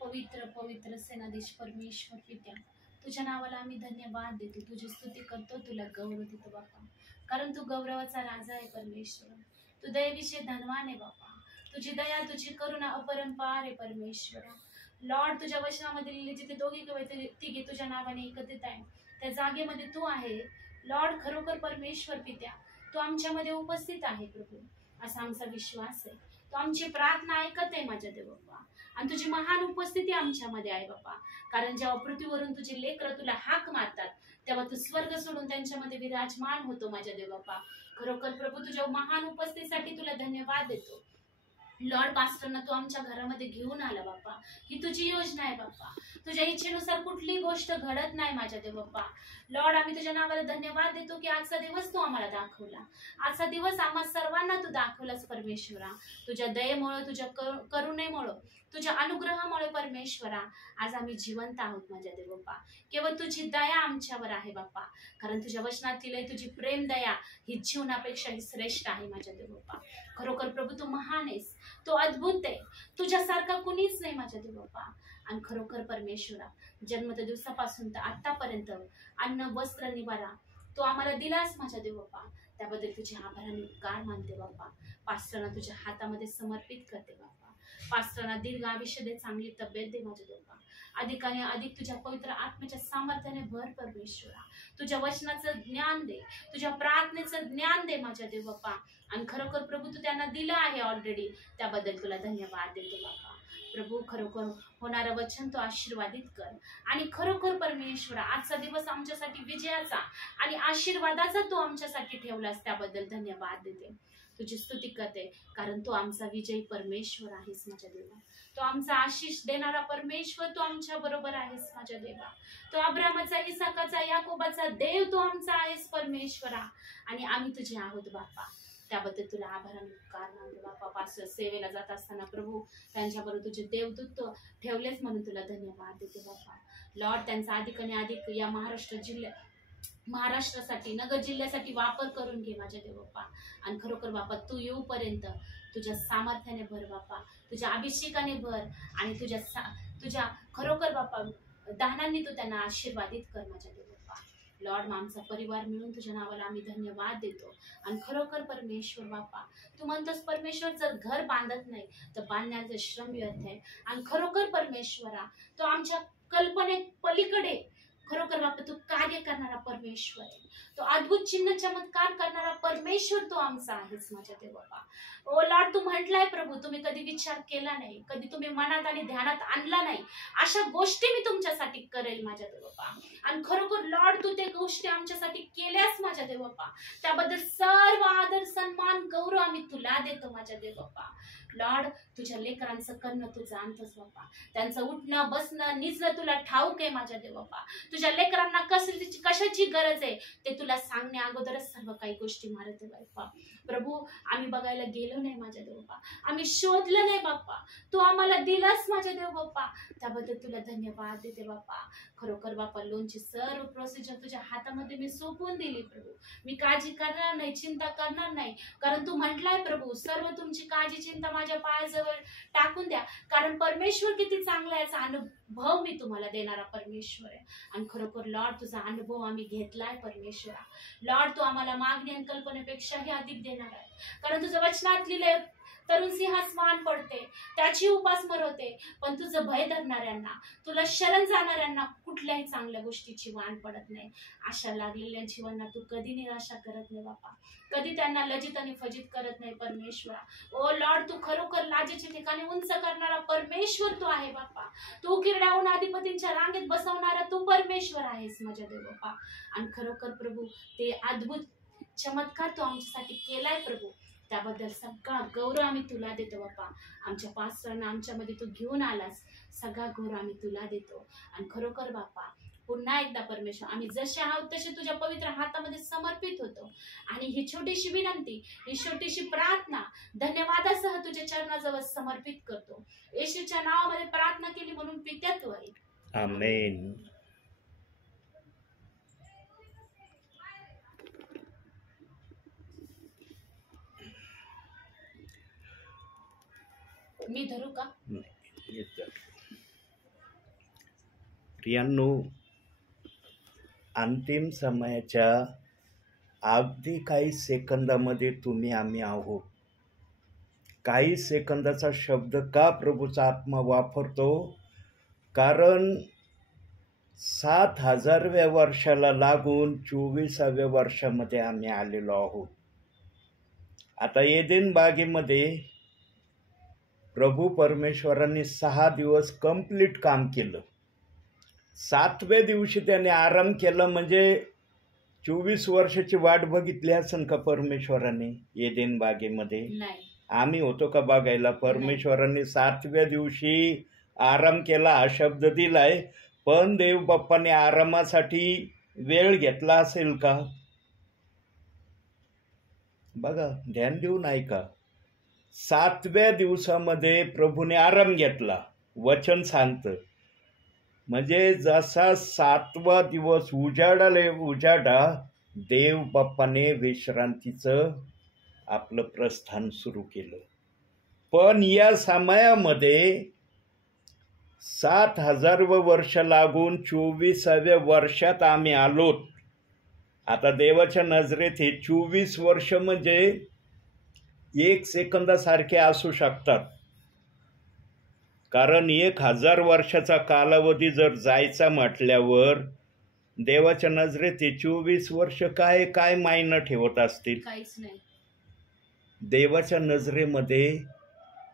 पवित्र पवित्र सेनाधीश परमेश्वर पित्या, तुझ्या नावाला आम्ही धन्यवाद देतो, तुझी स्तुती करतो, तुला गौरव देतो बापा, कारण तू गौरवाचा राजा आहे परमेश्वर. तू दयेविषयी धनवान आहे बापा. तुझी दया तुझी करुणा अपरंपार आहे परमेश्वर. लॉर्ड, तुझ्या वचनामध्ये लिहिले जिथे दोघी किंवा तिघे तुझ्या नावाने एकत्रित आहे त्या जागेमध्ये तू आहे. लॉर्ड, खरोखर परमेश्वर पित्या, तू आमच्यामध्ये उपस्थित आहे प्रभू, असा आमचा विश्वास आहे. तू आमची प्रार्थना ऐकत आहे माझ्या देव बाप्पा, आणि तुझी महान उपस्थिती आमच्यामध्ये आहे बाप्पा. कारण जेव्हा पृथ्वीवरून तुझी लेकरं तुला हाक मारतात तेव्हा तू स्वर्ग सोडून त्यांच्यामध्ये विराजमान होतो माझ्या देव बाप्पा. खरोखर प्रभू, तुझ्या महान उपस्थितीसाठी तुला धन्यवाद देतो. लॉर्ड, पास्टरना तू आमच्या घरामध्ये घेऊन आला बाप्पा. ही तुझी योजना आहे बाप्पा. तुझ्या इच्छेनुसार कुठलीही गोष्ट घडत नाही माझ्या देव बाप्पा. लॉर्ड, आम्ही तुझ्या नावाला धन्यवाद देतो की आजचा दिवस तू आम्हाला दाखवला. आजचा दिवस आम्हा सर्वांना तू दाखवलास परमेश्वरा. तुझ्या दयेमुळे, तुझ्या करुणेमुळे, तुझ्या अनुग्रहामुळे परमेश्वरा आज आम्ही जिवंत आहोत माझ्या देव बाप्पा. केवळ तुझी दया आमच्यावर आहे बाप्पा, कारण तुझ्या वचनातील तुझी प्रेम दया ही जीवनापेक्षाही श्रेष्ठ आहे माझ्या देव बाप्पा. खरोखर प्रभू, तू महान आहेस, तो अद्भुत आहे, तुझ्यासारखा कुणीच नाही माझ्या देव बाप्पा. आणि खरोखर परमेश्वरा, जन्मत दिवसापासून तर आतापर्यंत अन्न वस्त्र निवारा तो आम्हाला दिलास माझ्या देव बाप्पा. त्याबद्दल तुझे आभार आणि उपकार मानते बाप्पा. पास्टरना तुझ्या हातामध्ये समर्पित करते बाप्पा. पास्टरना दीर्घ आयुष्य दे, चांगली तब्येत दे माझ्या देव बाप्पा. अधिकाने अधिक तुझ्या पवित्र आत्म्याच्या सामर्थ्याने भर परमेश्वरा. तुझ्या वचनाचं ज्ञान दे, तुझ्या प्रार्थनेचं ज्ञान दे माझ्या देव बाप्पा. आणि खरोखर प्रभू, तू त्यांना दिलं आहे ऑलरेडी, त्याबद्दल तुला धन्यवाद देतो बाप्पा. प्रभू, खरोखर होणारं वचन तो आशीर्वादित कर. आणि खरोखर परमेश्वरा, आजचा दिवस आमच्यासाठी विजयाचा आणि आशीर्वादाचा तू आमच्यासाठी ठेवलास, त्याबद्दल धन्यवाद देते. तुझी स्तुती करते, कारण तू आमचा विजयी परमेश्वर आहेस माझ्या देवा. तो आमचा आशीष देणारा परमेश्वर, तू आमच्या बरोबर आहेस माझ्या देवा. तो अब्राहमाचा, इसाकाचा, याकोबाचा देव तू आमचा आहेस परमेश्वरा. आणि आम्ही तुझे आहोत बाप्पा. त्याबद्दल तुला आभार आणि उपकार मानते बाप्पा. पास्टर सेवेला जात असताना प्रभू त्यांच्याबरोबर तुझे देवदूत ठेवलेच म्हणून तुला धन्यवाद देते बाप्पा. लॉर्ड, त्यांचा अधिक आणि अधिक या महाराष्ट्रासाठी, नगर जिल्ह्यासाठी वापर करून घे माझ्या देव बाप्पा. आणि खरोखर बाप्पा, तू येऊपर्यंत तुझ्या सामर्थ्याने भर बाप्पा, तुझ्या अभिषेकाने भर. आणि तुझ्या खरोखर बाप्पा दानांनी तू त्यांना आशीर्वादित कर माझ्या देव बाप्पा. लॉर्ड, आमचा परिवार मिळून तुझ्या नावाला आम्ही धन्यवाद देतो. आणि खरोखर परमेश्वर बाप्पा, तू म्हणतोस परमेश्वर, जर घर बांधत नाही तर बांधण्याचे श्रम व्यर्थ आहे. आणि खरोखर परमेश्वरा, तो आमच्या कल्पने पलीकडे खरोखर बाप्पा तू कार्य करणारा परमेश्वर आहे. तो अद्भुत चिन्ह चमत्कार करणारा परमेश्वर तो आमचा आहेस माझ्या देव बाप्पा. ओ लॉर्ड, तू म्हटलाय प्रभू, तुम्ही कधी विचार केला नाही, कधी तुम्ही मनात आणि ध्यानात आणला नाही अशा गोष्टी मी तुमच्यासाठी करेल माझ्या देव बाप्पा. आणि खरोखर लॉर्ड, तू ते गोष्टी आमच्यासाठी केल्यास माझ्या देव बाप्पा. त्याबद्दल सर्व आदर, सन्मान, गौरव आम्ही तुला देतो माझ्या देव बाप्पा. लॉर्ड, तुझ्या लेकरांचं करणं तू जाणतोस बाप्पा. त्यांचं उठणं, बसणं, निजणं तुला ठाऊक आहे माझ्या देव बाप्पा. तुझ्या लेकरांना कशाची गरज आहे ते तुला सांगण्या अगोदरच सर्व काही गोष्टी मारत आहे बाप्पा. प्रभू, आम्ही बघायला गेलो नाही माझ्या देव बाप्पा, आम्ही शोधलं नाही बाप्पा, तू आम्हाला दिलास माझ्या देव बाप्पा. त्याबद्दल तुला धन्यवाद देते बाप्पा. खरोखर बाप्पा, लोनची सर्व प्रोसिजर तुझ्या हातामध्ये मी सोपवून दिली प्रभू. मी काळजी करणार नाही, चिंता करणार नाही, कारण तू म्हटलाय प्रभू, सर्व तुमची काळजी चिंता माझ्या पायाजवळ टाकून द्या, कारण परमेश्वर किती चांगला याचा अनुभव मी तुम्हाला देणारा परमेश्वर आहे. आणि खरोखर लॉर्ड, तुझा अनुभव आम्ही घेतलाय परमेश्वरा. लॉर्ड, तू आम्हाला मागणी आणि कल्पनेपेक्षाही अधिक देणार आहे, कारण तुझं वचनात लिहिलंय, तरुण सिंहास मान पडते, त्याची उपास मरवते, पण तुझं भय धरणाऱ्यांना, तुला शरण जाणाऱ्यांना कुठल्याही चांगल्या गोष्टीची वाण पडत नाही. आशा लागलेल्या जीवांना तू कधी निराशा करत नाही बाप्पा, कधी त्यांना लजित आणि फजित करत नाही परमेश्वरा. ओ लॉर्ड, तू खरोखर लाजेच्या ठिकाणी उंच करणारा परमेश्वर तू आहे बाप्पा. तू किरड्याहून अधिपतींच्या रांगेत बसवणारा तू परमेश्वर आहेस माझ्या देव बाप्पा. आणि खरोखर प्रभू, ते अद्भुत चमत्कार तू आमच्यासाठी केलाय प्रभू, त्याबद्दल सगळा गौरव आम्ही तुला देतो बाप्पा. आमच्या पास्टरना आमच्यामध्ये तू घेऊन आलास, सगळा गौरव आम्ही तुला देतो. आणि खरोखर बाप्पा, पुन्हा एकदा परमेश्वर, आम्ही जसे आहोत तसे तुझ्या पवित्र हातामध्ये समर्पित होतो. आणि ही छोटीशी विनंती, ही छोटीशी प्रार्थना धन्यवादासह तुझ्या चरणाजवळ समर्पित करतो. येशूच्या नावामध्ये प्रार्थना केली म्हणून पित्यात्व आहे, आमेन. मी धरू का? नाही. प्रियांनो, अंतिम समयाच्या अगदी काही सेकंदामध्ये तुम्ही आम्ही आहोत. काही सेकंदाचा शब्द का प्रभूचा आत्मा वापरतो? कारण 7,000व्या वर्षाला लागून 24व्या वर्षामध्ये आम्ही आलेलो आहोत. आता एदेन बागेमध्ये प्रभू परमेश्वरांनी 6 दिवस कंप्लीट काम केलं. 7व्या दिवशी त्याने आराम केला. म्हणजे 24 वर्षाची वाट बघितली असेल का परमेश्वराने एदेन बागेमध्ये? नाही. आम्ही होतो का बघायला? परमेश्वरांनी 7व्या दिवशी आराम केला हा शब्द दिलाय, पण देव बाप्पाने आरामासाठी वेळ घेतला असेल का? बघा, ध्यान देऊन ऐका. 7व्या दिवसामध्ये प्रभूने आराम घेतला, वचन सांगतं. म्हणजे जसा 7वा दिवस उजाडा देव बाप्पाने विश्रांतीचं आपलं प्रस्थान सुरू केलं. पण या समयामध्ये 7,000वं वर्ष लागून 24व्या वर्षात आम्ही आलोत. आता देवाच्या नजरेत हे 24 वर्ष म्हणजे 1 सेकंदासारखे असू शकतात. कारण 1000 वर्षाचा कालावधी जर जायचा म्हटल्यावर देवाच्या नजरेत हे 24 वर्ष काय मायना ठेवत असतील? काहीच नाही. देवाच्या नजरेमध्ये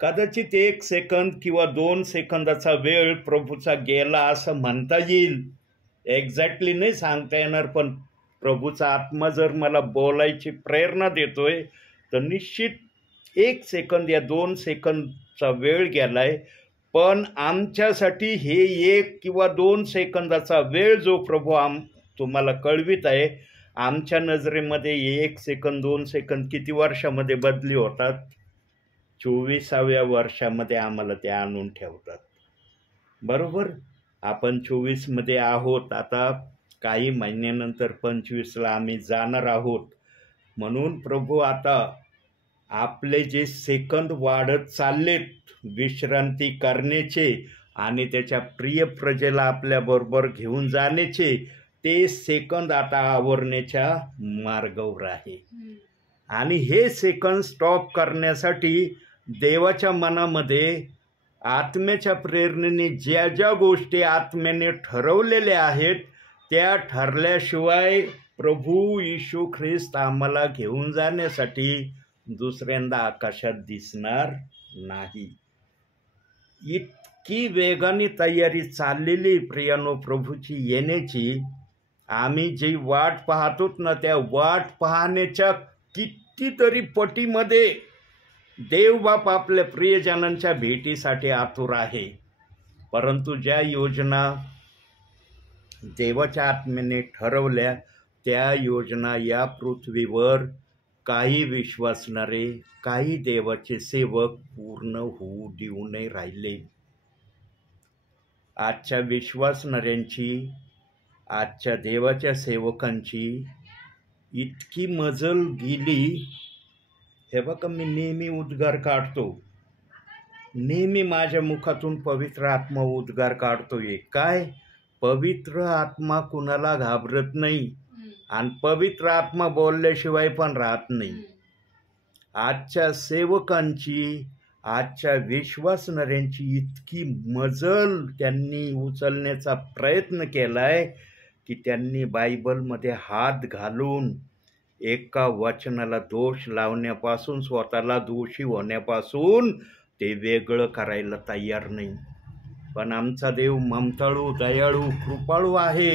कदाचित 1 सेकंद किंवा 2 सेकंदाचा वेळ प्रभूचा गेला असं म्हणता येईल. एक्झॅक्टली नाही सांगता येणार, पण प्रभूचा आत्मा जर मला बोलायची प्रेरणा देतोय तर निश्चित 1 सेकंद या 2 सेकंदचा वेळ गेलाय. पण आमच्यासाठी हे 1 किंवा 2 सेकंदाचा वेळ जो प्रभू तुम्हाला कळवित आहे, आमच्या नजरेमध्ये 1 सेकंद 2 सेकंद किती वर्षामध्ये बदली होतात? 24व्या वर्षामध्ये आम्हाला ते आणून ठेवतात. बरोबर? आपण 24मध्ये आहोत. आता काही महिन्यानंतर 25ला आम्ही जाणार आहोत. म्हणून प्रभू आता आपले जे सेकंद वाढत चाललेत विश्रांती करण्याचे आणि त्याच्या प्रिय प्रजेला आपल्याबरोबर घेऊन जाण्याचे, ते सेकंद आता आवरण्याच्या मार्गावर आहे. आणि हे सेकंद स्टॉप करण्यासाठी देवाच्या मनामध्ये आत्म्याच्या प्रेरणेने ज्या गोष्टी आत्म्याने ठरवलेल्या आहेत, त्या ठरल्याशिवाय प्रभू येशू ख्रिस्त आम्हाला घेऊन जाण्यासाठी दुसऱ्यांदा आकाशात दिसणार नाही. इतकी वेगाने तयारी चाललेली प्रियानो प्रभूची येण्याची. आम्ही जी वाट पाहतोत ना, त्या वाट पाहण्याच्या कितीतरी पटीमध्ये देवबाप आपल्या प्रियजनांच्या भेटीसाठी आतुर आहे. परंतु ज्या योजना देवाच्या आत्म्याने ठरवल्या, त्या योजना या पृथ्वीवर काही विश्वासणारे, काही देवाचे सेवक पूर्ण होऊ देऊ नाही राहिले. आजच्या विश्वासणाऱ्यांची, आजच्या देवाच्या सेवकांची इतकी मजल गेली. हे बघा, मी नेहमी उद्गार काढतो, नेहमी माझ्या मुखातून पवित्र आत्मा उद्गार काढतोय. काय? पवित्र आत्मा कुणाला घाबरत नाही आणि पवित्र आत्मा बोलल्याशिवाय पण राहत नाही. आजच्या सेवकांची, आजच्या विश्वासणाऱ्यांची इतकी मजल त्यांनी उचलण्याचा प्रयत्न केलाय की त्यांनी बायबलमध्ये हात घालून एका वचनाला दोष लावण्यापासून, स्वतःला दोषी होण्यापासून ते वेगळं करायला तयार नाही. पण आमचा देव ममताळू, दयाळू, कृपाळू आहे.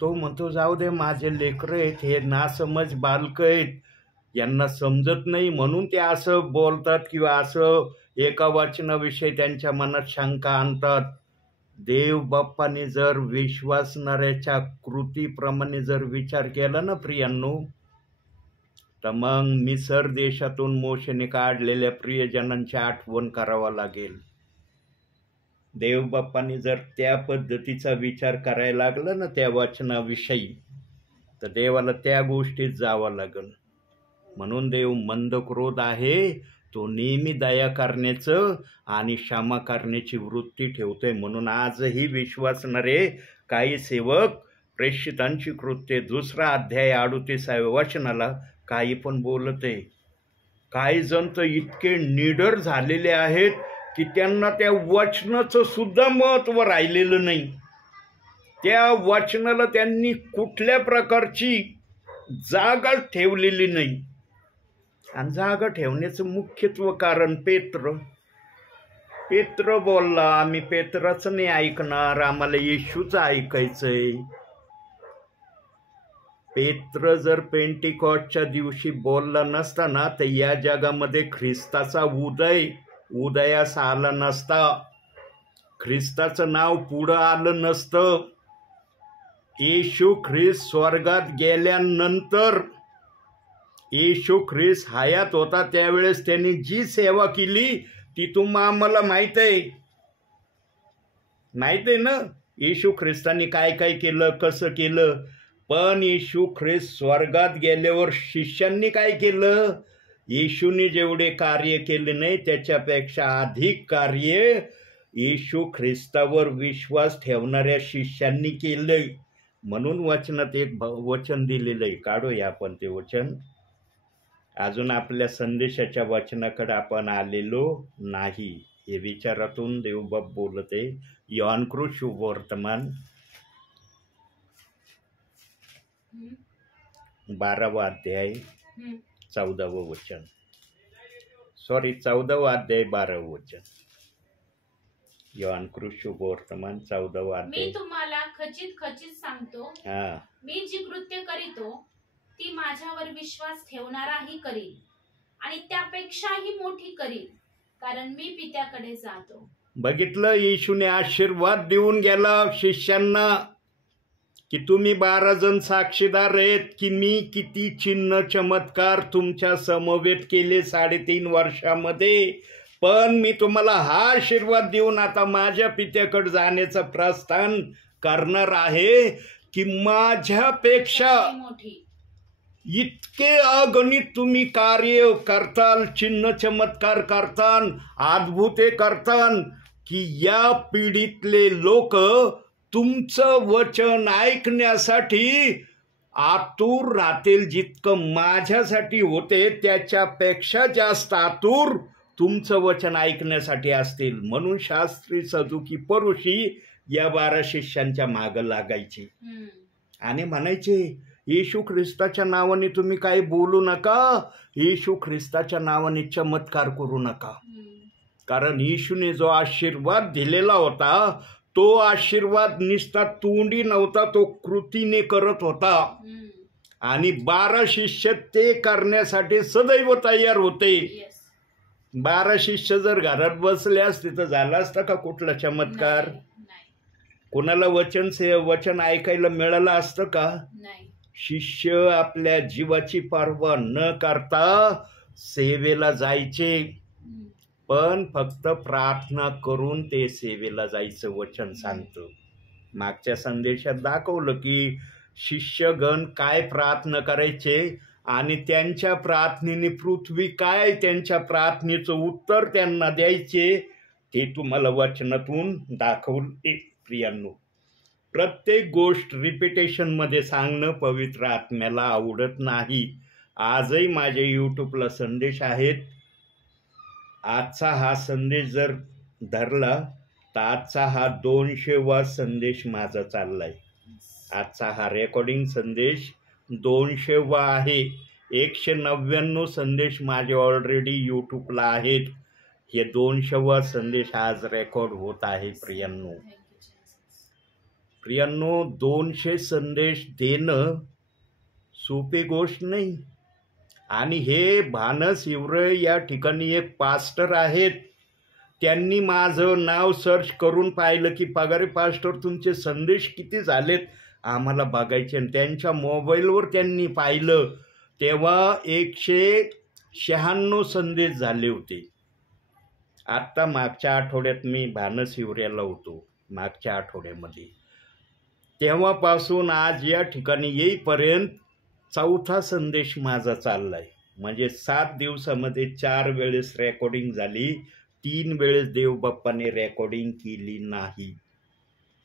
तो म्हणतो, जाऊ दे, माझे लेकरं आहेत, हे नासमज बालकं आहेत, यांना समजत नाही म्हणून ते असं बोलतात किंवा असं एका वचनाविषयी त्यांच्या मनात शंका आणतात. देव बाप्पाने जर विश्वासणाऱ्याच्या कृतीप्रमाणे जर विचार केला ना प्रियांनो, तर मग मिसर देशातून मोशेने काढलेल्या प्रियजनांची आठवण करावा लागेल. देव बाप्पाने जर त्या पद्धतीचा विचार करायला लागला ना त्या वचनाविषयी, तर देवाला त्या गोष्टीत जावं लागेल. म्हणून देव मंद क्रोध आहे, तो नेहमी दया करण्याचं आणि क्षमा करण्याची वृत्ती ठेवतोय. म्हणून आजही विश्वासणारे काही सेवक प्रेषितांची कृत्ये 2 अध्याय 38 वचनाला काही पण बोलत आहे. काही जण तर इतके निडर झालेले आहेत की त्यांना त्या वचनाचं सुद्धा महत्त्व राहिलेलं नाही. त्या वचनाला त्यांनी कुठल्या प्रकारची जागा ठेवलेली नाही. आणि जागा ठेवण्याचं मुख्यत्व कारण पेत्र बोलला, आम्ही पेत्राचं नाही ऐकणार, आम्हाला येशूचं ऐकायचंय. पेत्र जर पेंटिकॉस्टच्या दिवशी बोलला नसता ना तर या जगामध्ये ख्रिस्ताचा उदयास आला नसता. ख्रिस्ताचं नाव पुढं आलं नसतं. येशू ख्रिस्त स्वर्गात गेल्यानंतर येशू ख्रिस्त हयात होता त्यावेळेस त्यांनी जी सेवा केली ती आम्हाला माहित आहे ना. येशू ख्रिस्तांनी काय काय केलं, कसं केलं. पण येशू ख्रिस्त स्वर्गात गेल्यावर शिष्यांनी काय केलं? येशूने जेवढे कार्य केले नाही त्याच्यापेक्षा अधिक कार्य येशू ख्रिस्तावर विश्वास ठेवणाऱ्या शिष्यांनी केले. म्हणून वचनात एक वचन दिलेलं आहे. काढूया आपण ते वचन. अजून आपल्या संदेशाच्या वचनाकडे आपण आलेलो नाही. हे विचारातून देवबाप बोलत आहे. योहानकृत शुभवर्तमान 12वा अध्याय 14वं वचन. 14वा अध्याय 12वं वचन. योहानकृत शुभवर्तमान 14वा अध्याय. मी तुम्हाला खचित सांगतो, मी जी कृत्य करीतो ती माझ्यावर विश्वास ठेवणाराही करील आणि त्यापेक्षाही मोठी करील, कारण मी पित्याकडे जातो. बघितलं, येशूने आशीर्वाद देऊन गेला शिष्यांना की तुम्ही 12 जण साक्षीदार आहेत की मी किती चिन्ह चमत्कार तुमच्या समवेत केले 3.5 वर्षामध्ये. पण मी तुम्हाला हा आशीर्वाद देऊन आता माझ्या पित्याकडे जाण्याचं प्रस्थान करणार आहे की माझ्यापेक्षा इतके अगणित तुम्ही कार्य करताल, चिन्ह चमत्कार करताल, अद्भुते करताल की या पिढीतले लोक तुमचं वचन ऐकण्यासाठी आतुर राहतील. जितकं माझ्यासाठी होते त्याच्यापेक्षा जास्त आतुर तुमचं वचन ऐकण्यासाठी असतील. म्हणून शास्त्री, सदुकी, परुषी या 12 शिष्यांच्या मागं लागायचे आणि म्हणायचे, येशू ख्रिस्ताच्या नावाने तुम्ही काही बोलू नका, येशू ख्रिस्ताच्या नावाने चमत्कार करू नका. कारण येशूने जो आशीर्वाद दिलेला होता तो आशीर्वाद निस्ता तोंडी नव्हता, तो कृतीने करत होता. आणि 12 शिष्य ते करण्यासाठी सदैव तयार होते. 12 शिष्य जर घरात बसले असते तर झाला असता का कुठला चमत्कार? कोणाला वचन ऐकायला मिळालं असतं का? शिष्य आपल्या जीवाची पर्वा न करता सेवेला जायचे, पण फक्त प्रार्थना करून ते सेवेला जायचं वचन सांगतं. मागच्या संदेशात दाखवलं की शिष्यगण काय प्रार्थना करायचे आणि त्यांच्या प्रार्थनेने पृथ्वी काय त्यांच्या प्रार्थनेचं उत्तर त्यांना द्यायचे ते तुम्हाला वचनातून दाखवले. प्रियांनो, प्रत्येक गोष्ट रिपिटेशनमध्ये सांगणं पवित्र आत्म्याला आवडत नाही. आजही माझ्या यूट्यूबला संदेश आहेत. आजचा हा संदेश जर धरला तर आजचा हा 200वा संदेश माझा चाललाय. आजचा हा रेकॉर्डिंग संदेश 200वा आहे. 199 संदेश माझे ऑलरेडी यूट्यूबला आहेत. हे 200वा संदेश आज रेकॉर्ड होत आहे. प्रियांनो, 200 संदेश देणं सोपी गोष्ट नाही. आणि हे भानस हिवरे या ठिकाणी एक पास्टर आहेत. त्यांनी माझं नाव सर्च करून पाहिलं की पगारी पास्टर तुमचे संदेश किती झालेत आम्हाला बघायचे. आणि त्यांच्या मोबाईलवर त्यांनी पाहिलं तेव्हा 196 संदेश झाले होते. आत्ता मागच्या आठवड्यात मी भानस हिवऱ्याला होतो. मागच्या आठवड्यामध्ये तेव्हापासून आज या ठिकाणी येईपर्यंत 4था संदेश माझा चाललाय. म्हणजे 7 दिवसामध्ये 4 वेळेस रेकॉर्डिंग झाली, 3 वेळेस देवबाप्पाने रेकॉर्डिंग केली नाही.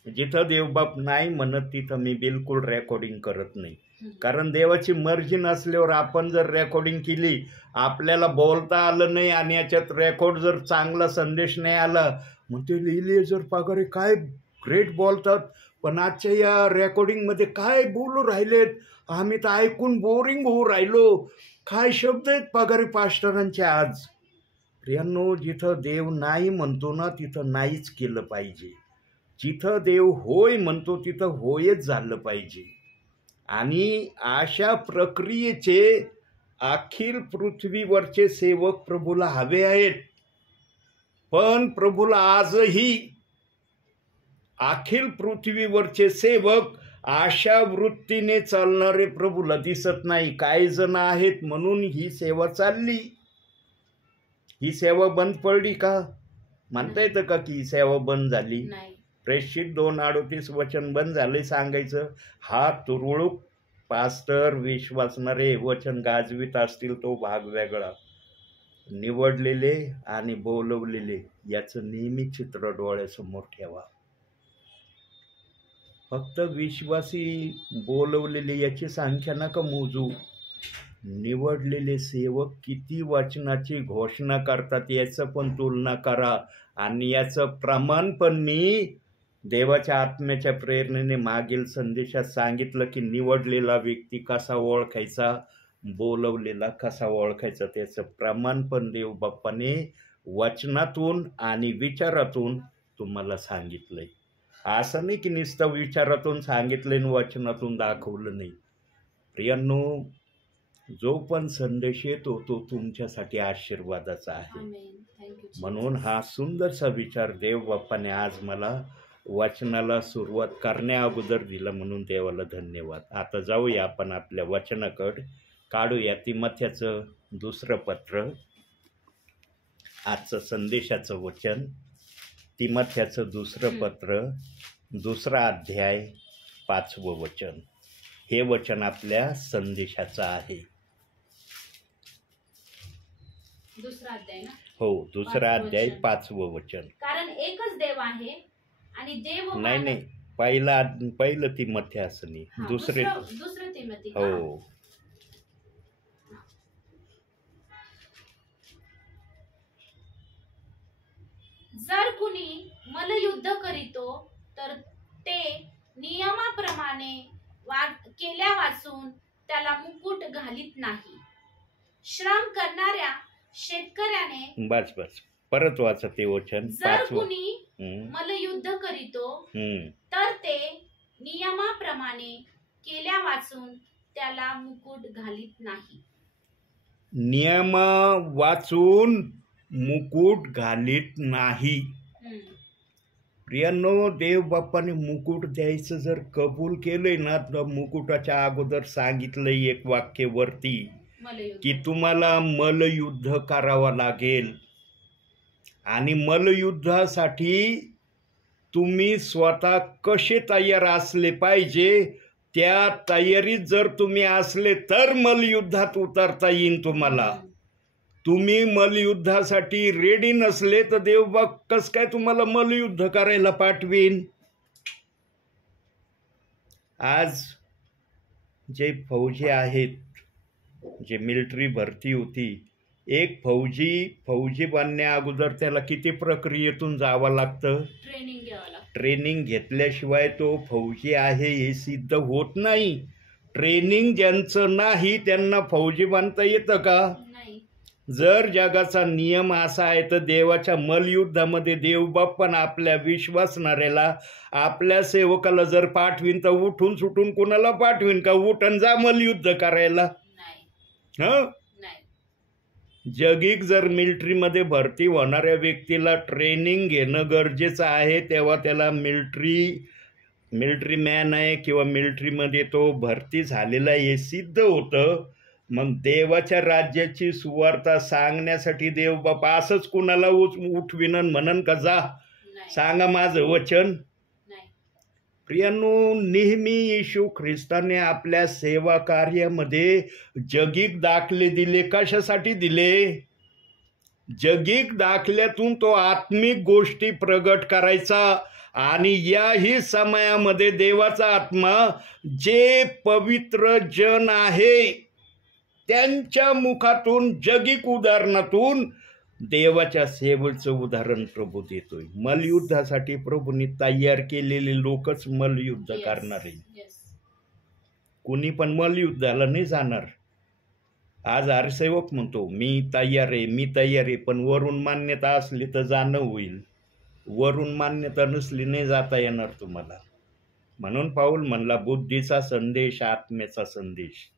जिथं देवबाप नाही म्हणत तिथं मी बिलकुल रेकॉर्डिंग करत नाही. कारण देवाची मर्जी नसल्यावर आपण जर रेकॉर्डिंग केली, आपल्याला बोलता आलं नाही आणि याच्यात रेकॉर्ड जर चांगला संदेश नाही आला, मग ते लिहिले जर पगारे काय ग्रेट बोलतात, पण आजच्या या रेकॉर्डिंगमध्ये काय बोलू राहिलेत, आम्ही तर ऐकून बोरिंग होऊ राहिलो, काय शब्द आहेत पगारे पास्टरांचे आज. प्रियांनो, जिथं देव नाही म्हणतो ना तिथं नाहीच केलं पाहिजे. जिथं देव होय म्हणतो तिथं होयच झालं पाहिजे. आणि अशा प्रक्रियेचे अखिल पृथ्वीवरचे सेवक प्रभूला हवे आहेत. पण प्रभूला आजही अखिल पृथ्वीवरचे सेवक अशा वृत्तीने चालणारे प्रभूला दिसत नाही. काही जण आहेत म्हणून ही सेवा चालली. ही सेवा बंद पडली का? म्हणता येतं का की ही सेवा बंद झाली? प्रेषित 2:38 वचन बंद झाले सांगायचं. हा तुरळक पास्टर विश्वासणारे वचन गाजवीत असतील तो भाग वेगळा. निवडलेले आणि बोलवलेले याचं नेहमी चित्र डोळ्यासमोर ठेवा. फक्त विश्वासी बोलवलेले याची संख्या नका मोजू. निवडलेले सेवक किती वचनाची घोषणा करतात याचं पण तुलना करा. आणि याचं प्रमाण पण मी देवाच्या आत्म्याच्या प्रेरणेने मागील संदेशात सांगितलं की निवडलेला व्यक्ती कसा ओळखायचा, बोलवलेला कसा ओळखायचा, त्याचं प्रमाण पण देवबाप्पाने वचनातून आणि विचारातून तुम्हाला सांगितलंय. असं नाही की नुसतं विचारातून सांगितलं आणि वचनातून दाखवलं नाही. प्रियांनो, जो पण संदेश येतो तो तुमच्यासाठी आशीर्वादाचा आहे. म्हणून हा सुंदरसा विचार देवबाप्पाने आज मला वचनाला सुरुवात करण्या अगोदर दिला, म्हणून देवाला धन्यवाद. आता जाऊया आपण आपल्या वचनाकडे. काढूया तिमोथेचं 2 पत्र, आजचं संदेशाचं वचन. तिमोथेचं 2 पत्र, 2 अध्याय, 5वं वचन. हे वचन आपल्या संदेशाचं आहे. 2 अध्याय ना? हो, 2 अध्याय 5वं वचन. कारण एकच देव आहे आणि देव नाही, पहिलं तिमोथी असं नाही, दुसरे तिमोथी. हो. जर कुणी मल्लयुद्ध करीतो तर ते नियमाप्रमाणे केल्या वाचून त्याला मुकुट घालीत नाही. श्रम करणाऱ्या शेतकऱ्याने बस परत वाचा ते वचन. जर कुणी मल्लयुद्ध करीतो तर ते नियमाप्रमाणे केल्या वाचून त्याला मुकुट घालीत नाही. नियम वाचून मुकुट घालीत नाही. प्रियांनो, देवबाप्पाने मुकुट द्यायचं जर कबूल केलंय ना, तर मुकुटाच्या अगोदर सांगितलंय एक वाक्य वरती की तुम्हाला मल्लयुद्ध करावं लागेल. आणि मल्लयुद्धासाठी तुम्ही स्वतः कसे तयार असले पाहिजे, त्या तयारीत जर तुम्ही असले तर मल्लयुद्धात उतरता येईल तुम्हाला. तुम्ही मल्लयुद्धासाठी रेडी नसले तर देवबाप कस काय तुम्हाला मल्लयुद्ध करायला पाठवीन. आज जे फौजी आहेत, जे मिलिटरी भरती होती, एक फौजी बनण्या अगोदर त्याला किती प्रक्रियेतून जावं लागतं? ट्रेनिंग घेतल्याशिवाय तो फौजी आहे हे सिद्ध होत नाही. ट्रेनिंग ज्यांचं नाही त्यांना फौजी बनता येतं का? जर जगाचा नियम असा आहे तर देवाच्या मल्लयुद्धामध्ये देवबाप्पा आपल्या विश्वासणाऱ्याला, आपल्या सेवकाला जर पाठवीन तर उठून सुटून कोणाला पाठवीन का? उठून जा मल्लयुद्ध करायला. जगिक जर मिलिटरीमध्ये भरती होणाऱ्या व्यक्तीला ट्रेनिंग घेणं गरजेचं आहे, तेव्हा त्याला मिलिटरी मॅन आहे किंवा मिलिटरीमध्ये तो भरती झालेला हे सिद्ध होतं. मग देवाच्या राज्याची सुवार्ता सांगण्यासाठी देवबाप असंच कुणाला उठविन म्हणन का जा सांगा माझं वचन? प्रियांनो, नेहमी येशू ख्रिस्ताने आपल्या सेवा कार्यामध्ये जगिक दाखले दिले. कशासाठी दिले? जगिक दाखल्यातून तो आत्मिक गोष्टी प्रगट करायचा. आणि याही समयामध्ये देवाचा आत्मा जे पवित्र जन आहे त्यांच्या मुखातून जगिक उदाहरणातून देवाच्या सेवेचं उदाहरण प्रभू देतोय. मलयुद्धासाठी प्रभूंनी तयार केलेले लोकच मलयुद्ध करणार आहे. कुणी पण मलयुद्धाला नाही जाणार. आज आरसेवक म्हणतो मी तयार आहे, पण वरून मान्यता असली तर जाणं होईल, वरून मान्यता नसली नाही जाता येणार तुम्हाला. म्हणून पाऊल म्हणला बुद्धीचा संदेश, आत्म्याचा संदेश.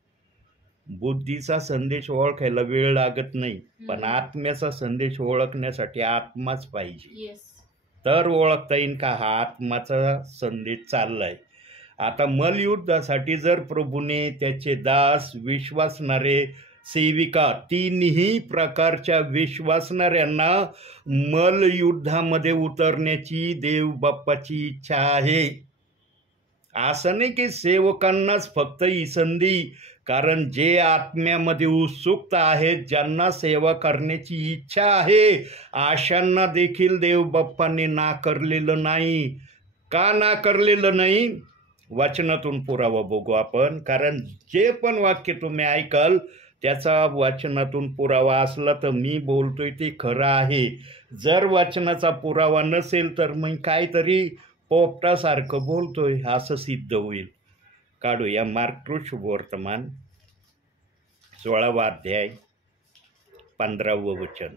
बुद्धीचा संदेश ओळखायला वेळ लागत नाही, पण आत्म्याचा संदेश ओळखण्यासाठी आत्माच पाहिजे. तर ओळखता येईल का हा आत्माचा संदेश चाललाय. आता मलयुद्धासाठी जर प्रभूने त्याचे दास, विश्वासणारे सेविका, तीनही प्रकारच्या विश्वासणाऱ्यांना मलयुद्धामध्ये उतरण्याची देव बाप्पाची इच्छा आहे. असं नाही की सेवकांनाच फक्त ही संधी, कारण जे आत्म्यामध्ये उत्सुकता आहेत, ज्यांना सेवा करण्याची इच्छा आहे, अशांना देखील देव बाप्पांनी नाकारलेलं नाही. का नाकारलेलं नाही? वचनातून पुरावा बघू आपण. कारण जे पण वाक्य तुम्ही ऐकाल त्याचा वचनातून पुरावा असला तर मी बोलतोय ते खरं आहे. जर वचनाचा पुरावा नसेल तर मग काहीतरी पोपटासारखं बोलतोय असं सिद्ध होईल. काढूया मार्क शुभवर्तमान 16वा अध्याय 15वं वचन.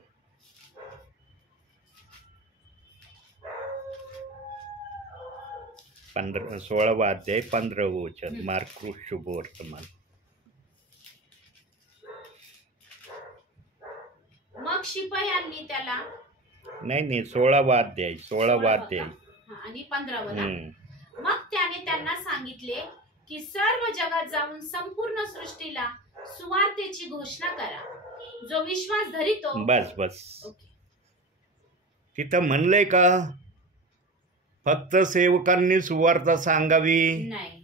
पंधरा 16वा अध्याय 15वं वचन. मार्क शुभवर्तमान. मग शिपायांनी त्याला नाही 16वा अध्याय आणि 15वा. मग त्याने त्यांना सांगितले की सर्व जगात जाऊन संपूर्ण सृष्टीला सुवार्तेची घोषणा करा. जो विश्वास धरितो. बस तिथं म्हणलंय का फक्त सेवकांनी सुवार्ता सांगावी? नाही.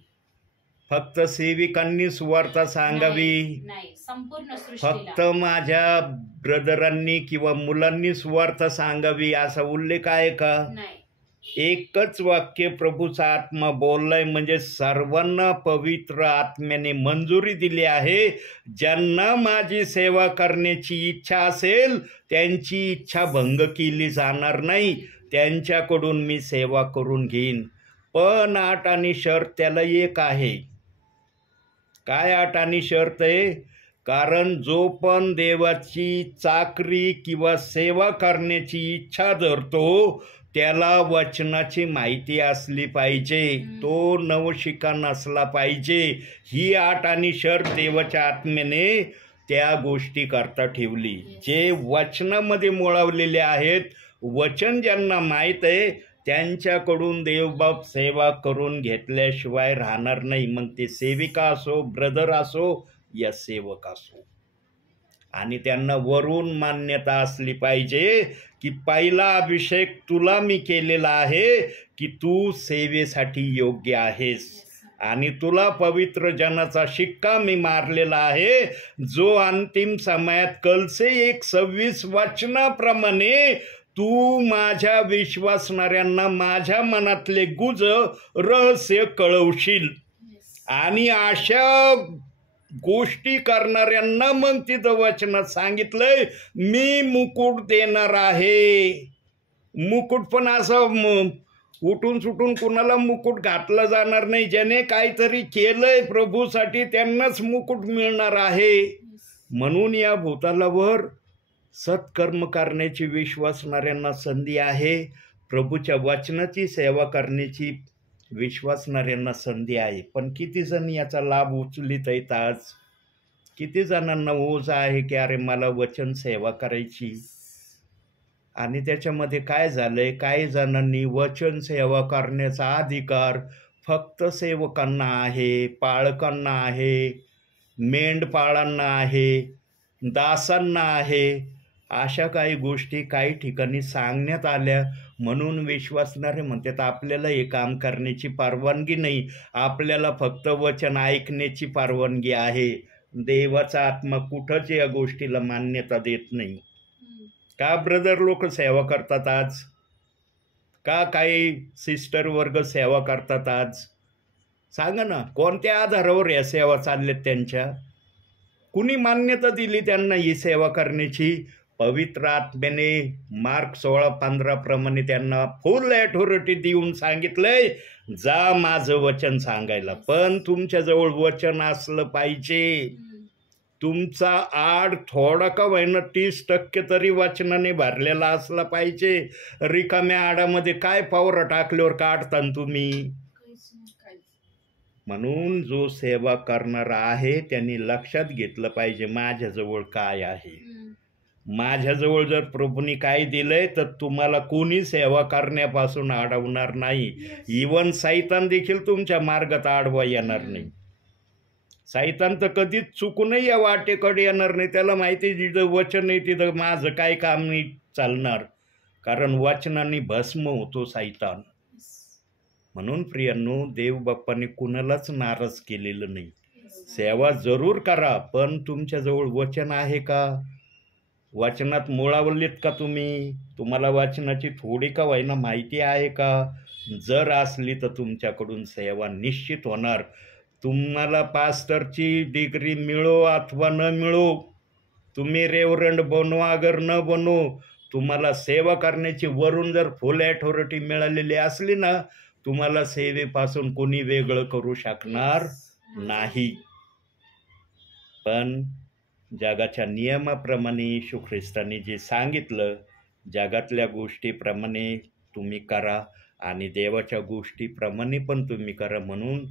फक्त सेविकांनी सुवार्ता सांगावी? नाही. संपूर्ण फक्त माझ्या ब्रदरांनी किंवा मुलांनी सुवार्ता सांगावी असा उल्लेख आहे का? नाही. एकच वाक्य प्रभूचा आत्मा बोललाय, म्हणजे सर्वांना पवित्र आत्म्याने मंजुरी दिली आहे. ज्यांना माझी सेवा करण्याची इच्छा असेल त्यांची इच्छा भंग केली जाणार नाही. त्यांच्याकडून मी सेवा करून घेईन. पण अट आणि शर्त त्याला एक आहे. काय अट आणि शर्त आहे? कारण जो पण देवाची चाकरी किंवा सेवा करण्याची इच्छा धरतो त्याला वचनाची माहिती असली पाहिजे. तो नवशिका नसला पाहिजे. ही अट आणि शर्त देवाच्या आत्म्याने त्या गोष्टी करता ठेवली. जे वचनामध्ये मुळावलेले आहेत, वचन ज्यांना माहीत आहे त्यांच्याकडून देवबाप सेवा करून घेतल्याशिवाय राहणार नाही. मग ते सेविका असो, ब्रदर असो या सेवक असो. आणि त्यांना वरून मान्यता असली पाहिजे की पहिला अभिषेक तुला मी केलेला आहे की तू सेवेसाठी योग्य आहेस. आणि तुला पवित्र जनाचा शिक्का मी मारलेला आहे, जो अंतिम समयात कलसे 1:26 वचनाप्रमाणे तू माझ्या विश्वासणाऱ्यांना माझ्या मनातले गुज रहस्य कळवशील. आणि अशा गोष्टी करणाऱ्यांना मग तिथं वचनात सांगितलंय मी मुकुट देणार आहे. मुकुट पण असं उठून सुटून कुणाला मुकुट घातला जाणार नाही. ज्याने काहीतरी केलंय प्रभूसाठी त्यांनाच मुकुट मिळणार आहे. म्हणून या भूतलावर सत्कर्म करण्याची विश्वासणाऱ्यांना संधी आहे. प्रभूच्या वचनाची सेवा करण्याची विश्वासणाऱ्यांना संधी आहे. पण किती जण याचा लाभ उचलित आहेत? आज किती जणांना ओझ आहे की अरे मला वचन सेवा करायची. आणि त्याच्यामध्ये काय झालंय, काही जणांनी वचन सेवा करण्याचा अधिकार फक्त सेवकांना आहे, पाळकांना आहे, मेंढपाळांना आहे, दासांना आहे. अशा काही गोष्टी काही ठिकाणी सांगण्यात आल्या. म्हणून विश्वासणारे म्हणतात आपल्याला हे काम करण्याची परवानगी नाही, आपल्याला फक्त वचन ऐकण्याची परवानगी आहे. देवाचा आत्मा कुठंच या गोष्टीला मान्यता देत नाही. का ब्रदर लोक सेवा करतात आज? का काही सिस्टर वर्ग सेवा करतात आज? सांगा ना, कोणत्या आधारावर या सेवा चालल्यात त्यांच्या? कुणी मान्यता दिली त्यांना ही सेवा करण्याची? पवित्र आत्म्याने मार्क 16:15 प्रमाणे त्यांना फुल ॲथॉरिटी देऊन सांगितलंय, जा माझं वचन सांगायला. पण तुमच्याजवळ वचन असलं पाहिजे. तुमचा आड थोडा का होईना 30% तरी वचनाने भरलेला असला पाहिजे. रिकाम्या आडामध्ये काय पावरं टाकल्यावर काढता तुम्ही? म्हणून जो सेवा करणारा आहे त्यांनी लक्षात घेतलं पाहिजे माझ्याजवळ काय आहे. माझ्याजवळ जर प्रभूंनी काय दिलंय तर तुम्हाला कोणी सेवा करण्यापासून अडवणार नाही. इवन सैतान देखील तुमच्या मार्गात अडवा येणार नाही. सैतान तर कधीच चुकूनही या वाटेकडे येणार नाही. त्याला माहिती जिथं वचन आहे तिथं माझं काय काम नाही चालणार, कारण वचनाने भस्म होतो सैतान. म्हणून प्रियांनो, देव बाप्पाने कुणालाच नाराज केलेलं नाही. सेवा जरूर करा, पण तुमच्याजवळ वचन आहे का? वचनात मुळावलेत का तुम्ही? तुम्हाला वचनाची थोडी का होईना माहिती आहे का? जर असली तर तुमच्याकडून सेवा निश्चित होणार. तुम्हाला पास्टरची डिग्री मिळो अथवा न मिळो, तुम्ही रेव्हरंड बनो अगर न बनो, तुम्हाला सेवा करण्याची वरून जर फुल ॲथॉरिटी मिळालेली असली ना, तुम्हाला सेवेपासून कोणी वेगळं करू शकणार नाही. पण जगाच्या नियमाप्रमाणे येशू ख्रिस्ताने जे सांगितलं, जगातल्या गोष्टीप्रमाणे तुम्ही करा आणि देवाच्या गोष्टीप्रमाणे पण तुम्ही करा. म्हणून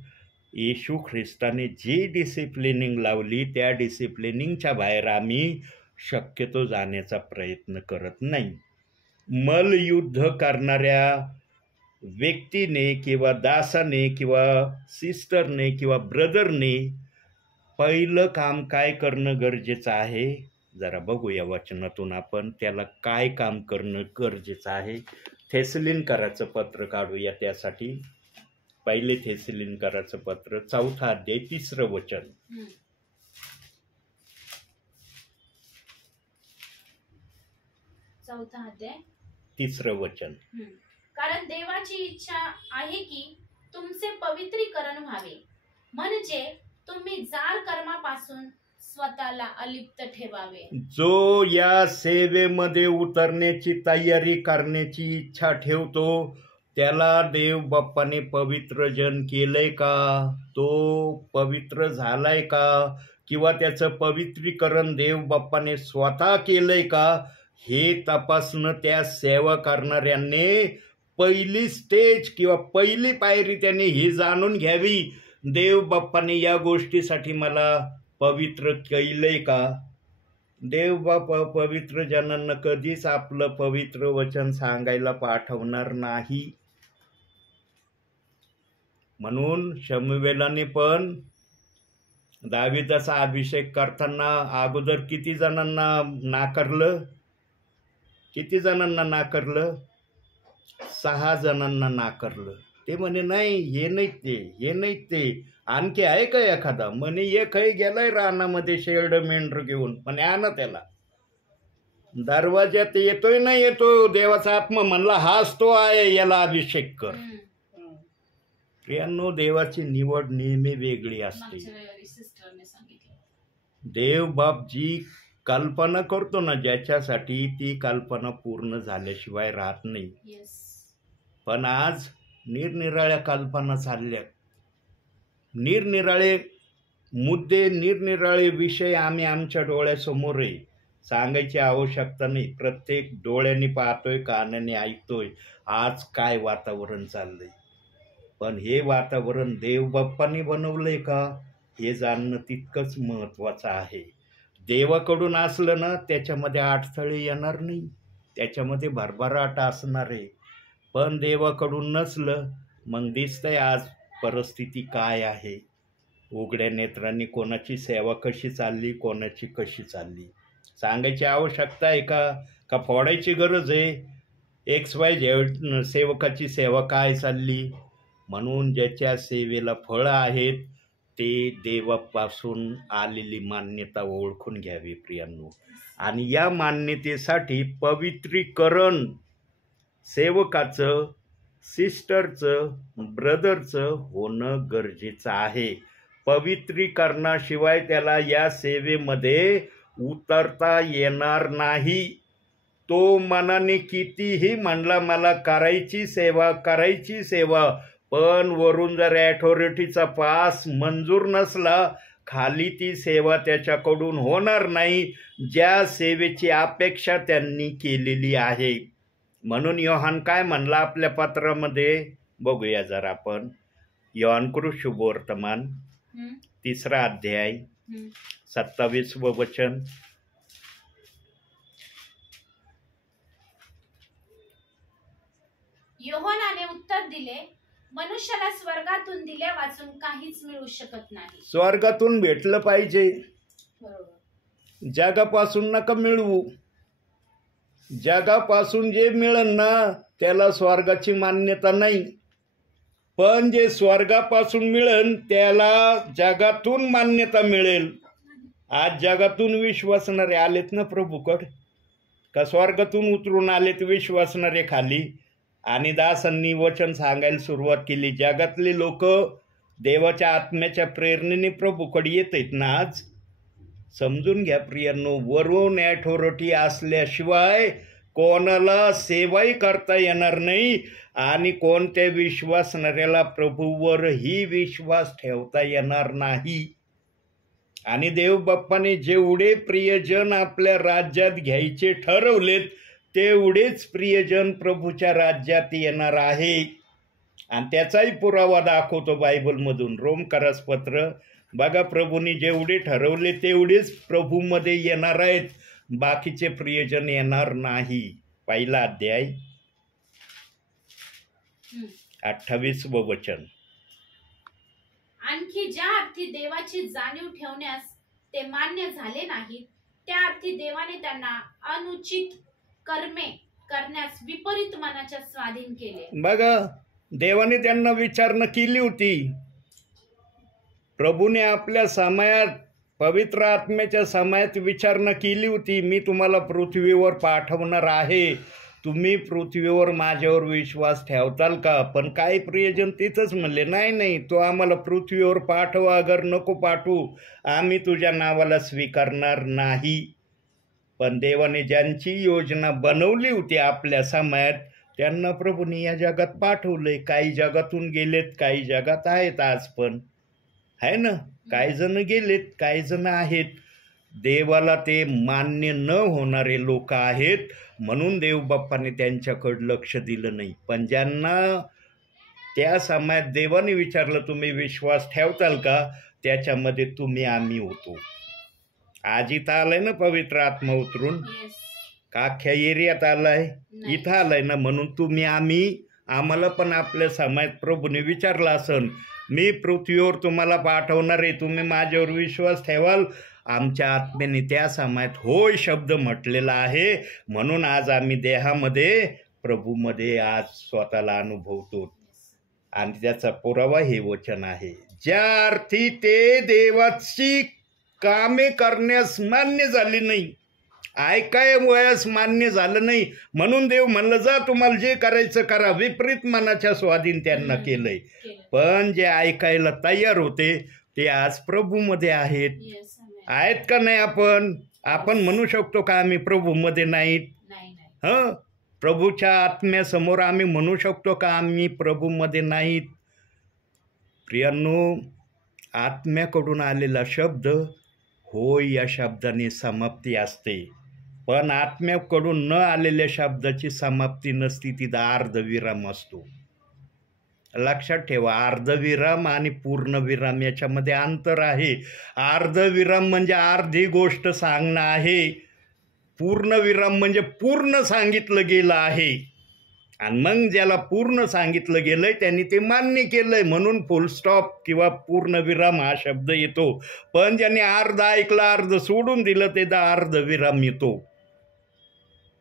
येशू ख्रिस्ताने जी डिसिप्लिनिंग लावली त्या डिसिप्लिनिंगच्या बाहेर आम्ही शक्यतो जाण्याचा प्रयत्न करत नाही. मल्लयुद्ध करणाऱ्या व्यक्तीने किंवा दासाने किंवा सिस्टरने किंवा ब्रदरने पहिलं काम काय करणं गरजेचं आहे? जरा बघूया वचनातून आपण त्याला काय काम करणं गरजेचं आहे. थेसलिनकराचं पत्र काढूया त्यासाठी. पहिले थेसलिनकराचं पत्र 4 अध्याय 3 वचन. चौथा अध्याय 3 वचन. कारण देवाची इच्छा आहे की तुमचे पवित्रीकरण व्हावे, म्हणजे तुम्ही जाल कर्मापासून स्वतःला अलिप्त ठेवावे. जो या सेवेमध्ये उतरण्याची तयारी करण्याची इच्छा ठेवतो त्याला देव बाप्पाने पवित्र जन केलंय का? तो पवित्र झालाय का? किंवा त्याचं पवित्रीकरण देव बाप्पाने स्वतः केलंय का? हे तपासणं त्या सेवा करणाऱ्यांनी पहिली स्टेज किंवा पहिली पायरी त्यांनी ही जाणून घ्यावी, देव बाप्पाने या गोष्टीसाठी मला पवित्र केलंय का? देव बाप्पा पवित्र जनांना कधीच आपलं पवित्र वचन सांगायला पाठवणार नाही. म्हणून शमूएलाने पण दाविदाचा अभिषेक करताना अगोदर किती जणांना नाकारलं? 6 जणांना नाकारलं. ते म्हणे नाही, हे नाही ते. आणखी आहे का एखादा? म्हणे एकही गेलाय रानामध्ये शेरड मेंढर घेऊन, पण आणा त्याला. दरवाज्यात येतोय ना येतो, देवाचा आत्मा म्हणला हाच तो आहे, याला अभिषेक कर. प्रियांनो, देवाची निवड नेहमी वेगळी असते. देव बाप जी कल्पना करतो ना ज्याच्यासाठी, ती कल्पना पूर्ण झाल्याशिवाय राहत नाही. पण आज निरनिराळ्या कल्पना चालल्या, निरनिराळे मुद्दे, निरनिराळे विषय आम्ही आमच्या डोळ्यासमोर आहे. सांगायची आवश्यकता नाही. प्रत्येक डोळ्यांनी पाहतोय, कानाने ऐकतोय आज काय वातावरण चाललंय. पण हे वातावरण देव बाप्पांनी बनवलंय का हे जाणणं तितकंच महत्त्वाचं आहे. देवाकडून असलं ना त्याच्यामध्ये अडथळे येणार नाही, त्याच्यामध्ये भरभराट असणार आहे. पण देवाकडून नसलं मग दिसतंय आज परिस्थिती काय आहे. उघड्या नेत्रांनी कोणाची सेवा कशी चालली, कोणाची कशी चालली. सांगायची आवश्यकता आहे का फोडायची गरज आहे? XYZ सेवकाची सेवा काय चालली, म्हणून ज्याच्या सेवेला फळं आहेत ते देवापासून आलेली मान्यता ओळखून घ्यावी प्रियांनो. आणि या मान्यतेसाठी पवित्रीकरण सेवकाचं, सिस्टरचं, ब्रदरचं होणं गरजेचं आहे. पवित्रीकरणाशिवाय त्याला या सेवेमध्ये उतरता येणार नाही. तो मनाने कितीही म्हणला मला करायची सेवा, पण वरून जर अथॉरिटीचा पास मंजूर नसला, खाली ती सेवा त्याच्याकडून होणार नाही ज्या सेवेची अपेक्षा त्यांनी केलेली आहे. म्हणून योहान काय म्हणला आपल्या पत्रामध्ये, बघूया जरा आपण. योहानकृत शुभवर्तमान 3 अध्याय 27 वचन. योहानाने उत्तर दिले, मनुष्याला स्वर्गातून दिल्या वाचून काहीच मिळू शकत नाही. स्वर्गातून भेटलं पाहिजे, बरोबर. जगापासून नका मिळवू. जगापासून जे मिळेल ना त्याला स्वर्गाची मान्यता नाही, पण जे स्वर्गापासून मिळेल त्याला जगातून मान्यता मिळेल. आज जगातून विश्वासणारे आलेत ना प्रभूकडे, का स्वर्गातून उतरून आलेत विश्वासणारे खाली. आणि दासांनी वचन सांगायला सुरुवात केली. जगातले लोक देवाच्या आत्म्याच्या प्रेरणेने प्रभूकडे येत आहेत ना आज. समजून घ्या प्रियांनो, वरून अथॉरिटी असल्याशिवाय कोणाला सेवाही करता येणार नाही आणि कोणत्या विश्वासणाऱ्याला प्रभूवरही विश्वास ठेवता येणार नाही. आणि देव बाप्पाने जेवढे प्रियजन आपल्या राज्यात घ्यायचे ठरवलेत तेवढेच प्रियजन प्रभूच्या राज्यात येणार आहे. आणि त्याचाही पुरावा दाखवतो बायबलमधून. रोमकरास पत्र बघा, प्रभूने जेवढे ठरवले तेवढेच प्रभूमध्ये येणार आहेत, बाकीचे प्रियजन येणार नाही. 1 अध्याय 28 वचन. आणखी ज्या अर्थी देवाची जाणीव ठेवण्यास ते मान्य झाले नाहीत, त्या अर्थी देवाने त्यांना अनुचित कर्मे करण्यास विपरीत मनाच्या स्वाधीन केले. बघा, देवाने त्यांना विचारणा केली होती. प्रभूने आपल्या समयात, पवित्र आत्म्याच्या समयात विचारणा केली होती, मी तुम्हाला पृथ्वीवर पाठवणार आहे, तुम्ही पृथ्वीवर माझ्यावर विश्वास ठेवताल का. पण काही प्रियजन तिथंच म्हणले, नाही, तो आम्हाला पृथ्वीवर पाठवा, अगर नको पाठवू, आम्ही तुझ्या नावाला स्वीकारणार नाही. पण देवाने ज्यांची योजना बनवली होती आपल्या समयात त्यांना प्रभूने या जगात पाठवलंय. काही जगातून गेलेत, काही जगात आहेत आज पण, आहे ना. काही जण गेलेत, काही जण आहेत. देवाला ते मान्य न होणारे लोक आहेत, म्हणून देव बाप्पाने त्यांच्याकडे लक्ष दिलं नाही. पण ज्यांना त्या समयात देवाने विचारलं तुम्ही विश्वास ठेवताल का, त्याच्यामध्ये तुम्ही आम्ही होतो. आज इथं आलाय ना पवित्र आत्मा उतरून, का अख्ख्या एरियात आलाय, इथं आलाय ना. म्हणून तुम्ही आम्ही, आम्हाला पण आपल्या समयात प्रभूने विचारलं असन, मी पृथ्वीवर तुम्हाला पाठवणार आहे, तुम्ही माझ्यावर विश्वास ठेवाल. आमच्या आत्म्याने त्या समयात होय शब्द म्हटलेला आहे. म्हणून आज आम्ही देहामध्ये प्रभूमध्ये आज स्वतःला अनुभवतो. आणि त्याचा पुरावा हे वचन आहे. ज्या अर्थी ते देवाची कामे करण्यास मान्य झाली नाही, ऐकाय वयास मान्य झालं नाही, म्हणून देव म्हणलं जा तुम्हाला जे करायचं करा. विपरीत मनाच्या स्वाधीन त्यांना केलंय. पण जे ऐकायला तयार होते ते आज प्रभूमध्ये आहेत. का नाही? आपण म्हणू शकतो का आम्ही प्रभूमध्ये नाहीत? प्रभूच्या आत्म्यासमोर आम्ही म्हणू शकतो का आम्ही प्रभूमध्ये नाहीत? प्रियांनो, आत्म्याकडून आलेला शब्द होय या शब्दाने समाप्ती असते, पण आत्म्याकडून न आलेल्या शब्दाची समाप्ती नसती, तिथं अर्धविराम असतो. लक्षात ठेवा, अर्धविराम आणि पूर्णविराम याच्यामध्ये अंतर आहे. अर्धविराम म्हणजे अर्धी गोष्ट सांगणं आहे, पूर्णविराम म्हणजे पूर्ण सांगितलं गेलं आहे. आणि मग ज्याला पूर्ण सांगितलं गेलंय त्यांनी ते मान्य केलंय, म्हणून फुल स्टॉप किंवा पूर्णविराम हा शब्द येतो. पण ज्यांनी अर्ध ऐकलं, अर्ध सोडून दिलं, ते अर्धविराम येतो.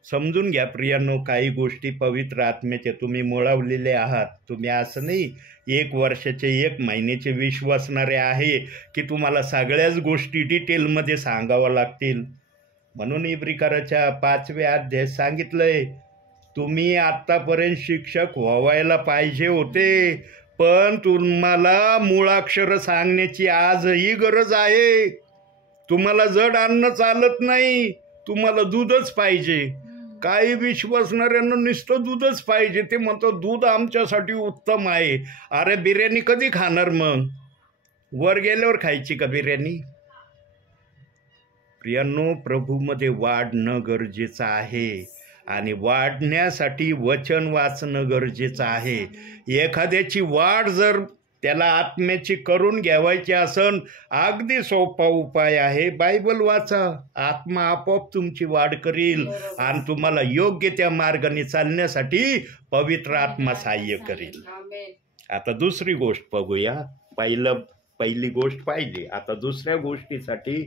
समजून घ्या प्रियांनो, काही गोष्टी पवित्र आत्म्याचे तुम्ही मुळवलेले आहात. तुम्ही असं नाही 1 वर्षाचे 1 महिन्याचे विश्वासणारे आहे की तुम्हाला सगळ्याच गोष्टी डिटेलमध्ये सांगाव्या लागतील. म्हणून इब्रिकाराच्या 5व्या अध्यायात सांगितलंय, तुम्ही आत्तापर्यंत शिक्षक व्हायला पाहिजे होते, पण तुम्हाला मूळाक्षर सांगण्याची आजही गरज आहे. तुम्हाला जड अन्न चालत नाही, तुम्हाला दूधच पाहिजे. काही विश्वासणाऱ्यांना नुसतं दूधच पाहिजे. ते म्हणतो दूध आमच्यासाठी उत्तम आहे. अरे बिर्याणी कधी खाणार मग? वर गेल्यावर खायची का बिर्याणी? प्रियांनो, प्रभूमध्ये वाढणं गरजेचं आहे आणि वाढण्यासाठी वचन वाचणं गरजेचं आहे. एखाद्याची वाढ जर त्याला आत्म्याची करून घ्यावायची असन, अगदी सोपा उपाय आहे, बायबल वाचा. आत्मा आपोआप तुमची वाढ करील आणि तुम्हाला योग्य त्या मार्गाने चालण्यासाठी पवित्र आत्मा सहाय्य करील. आता दुसरी गोष्ट बघूया. पहिली गोष्ट पाहिली. आता दुसऱ्या गोष्टीसाठी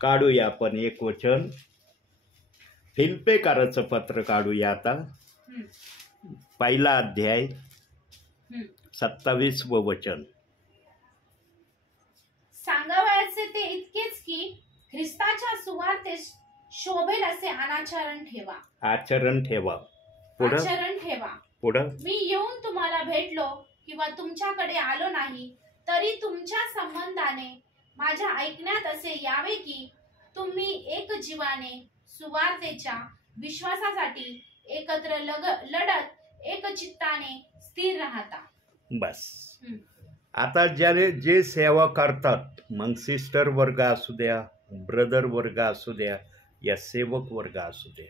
काढूया आपण एक वचन. फिलिप्पीकराचं पत्र काढूया आता. 1 अध्याय 27वं वचन. सांगावयाचे ते इतकेच की ख्रिस्ताच्या सुवार्तेस शोभेल असे आचरण ठेवा. आचरण ठेवा. पुढं मी येऊन तुम्हाला भेटलो किंवा तुमच्याकडे आलो नाही तरी तुमच्या संबंधाने माझ्या ऐकण्यात असे यावे की तुम्ही एक जीवाने सुवार्तेच्या विश्वासासाठी एकत्र लढत एक चित्ताने स्थिर राहता. बस. आता जे सेवा करतात, मग सिस्टर वर्ग असू द्या, ब्रदर वर्ग असू द्या, या सेवक वर्ग असू द्या,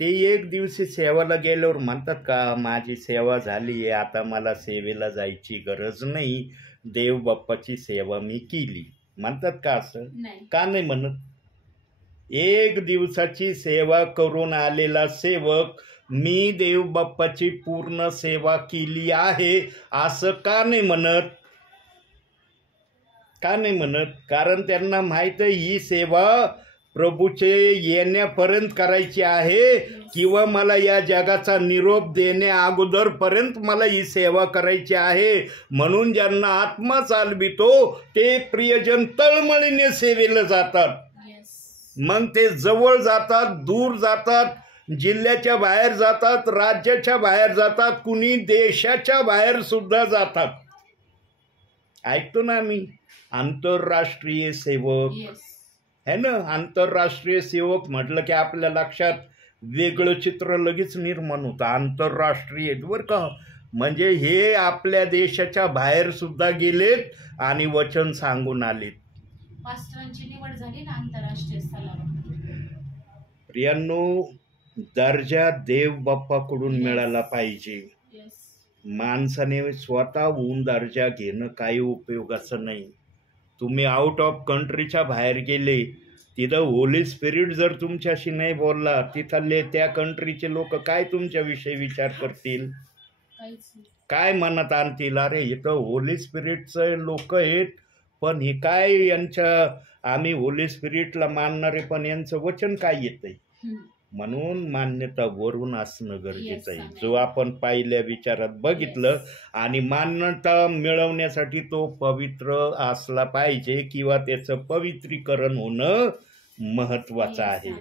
ते एक दिवशी सेवाला गेल्यावर म्हणतात का माझी सेवा झाली आहे, आता मला सेवेला जायची गरज नाही, देव बाप्पाची सेवा मी केली, म्हणतात का? असं का नाही म्हणत? एक दिवसाची सेवा करून आलेला सेवक मी देव बाप्पाची पूर्ण सेवा केली आहे असं का नाही म्हणत? का नाही म्हणत? कारण त्यांना माहित आहे ही सेवा प्रभूचे येण्यापर्यंत करायची आहे किंवा मला या जगाचा निरोप देण्या अगोदरपर्यंत मला ही सेवा करायची आहे. म्हणून ज्यांना आत्मा चालवितो ते प्रियजन तळमळीने सेवेला जातात. मग ते जवळ जातात, दूर जातात, जिल्ह्याच्या बाहेर जातात, राज्याच्या बाहेर जातात, कुणी देशाच्या बाहेर सुद्धा जातात. ऐकतो ना आम्ही आंतरराष्ट्रीय सेवक है ना. आंतरराष्ट्रीय सेवक म्हटलं की आपल्या लक्षात वेगळं चित्र लगेच निर्माण होतं. आंतरराष्ट्रीय बरं का, म्हणजे हे आपल्या देशाच्या बाहेर सुद्धा गेलेत आणि वचन सांगून आलेत. पास्टरांची निवड झाली ना आंतरराष्ट्रीय स्तरावर. प्रियांनो, दर्जा देव बाप्पाकडून मिळाला पाहिजे. माणसाने स्वतःहून दर्जा घेणं काही उपयोगाचं नाही. तुम्ही आउट ऑफ कंट्रीच्या बाहेर गेले, तिथं होली स्पिरिट जर तुमच्याशी नाही बोलला, तिथले त्या कंट्रीचे लोक काय तुमच्याविषयी विचार करतील? काय मनात आणतील? अरे इथं होली स्पिरिटचे लोक आहेत, पण हे काय यांच्या, आम्ही होली स्पिरिटला मानणारे पण यांचं वचन काय येतंय? म्हणून मान्यता वरून असणं गरजेचं आहे. जो आपण पहिल्या विचारात बघितलं, आणि मान्यता मिळवण्यासाठी तो पवित्र असला पाहिजे किंवा त्याचं पवित्रीकरण होणं महत्वाचं आहे.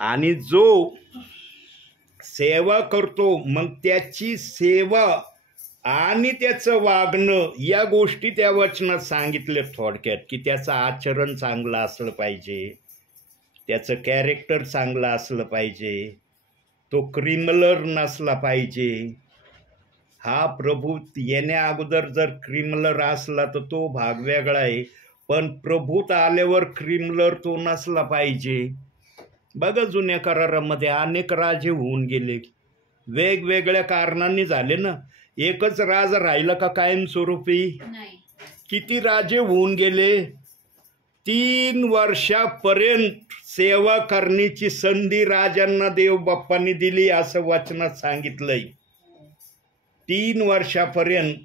आणि जो सेवा करतो मग त्याची सेवा आणि त्याचं वागणं या गोष्टी त्या वचनात सांगितल्या थोडक्यात, की त्याचं आचरण चांगलं असलं पाहिजे, त्याचं कॅरेक्टर चांगलं असलं पाहिजे, तो क्रिमिनल नसला पाहिजे. हा प्रभू येण्या अगोदर जर क्रिमिनल असला तर तो भाग वेगळा आहे, पण प्रभूत आल्यावर क्रिमिनल तो नसला पाहिजे. बघा जुन्या करारामध्ये अनेक राजे होऊन गेले, वेगवेगळ्या कारणांनी झाले ना. एकच राज राहिला का कायमस्वरूपी? किती राजे होऊन गेले. 3 वर्षापर्यंत सेवा करण्याची संधी राजांना देव बाप्पांनी दिली असं वचनात सांगितलंय. 3 वर्षापर्यंत.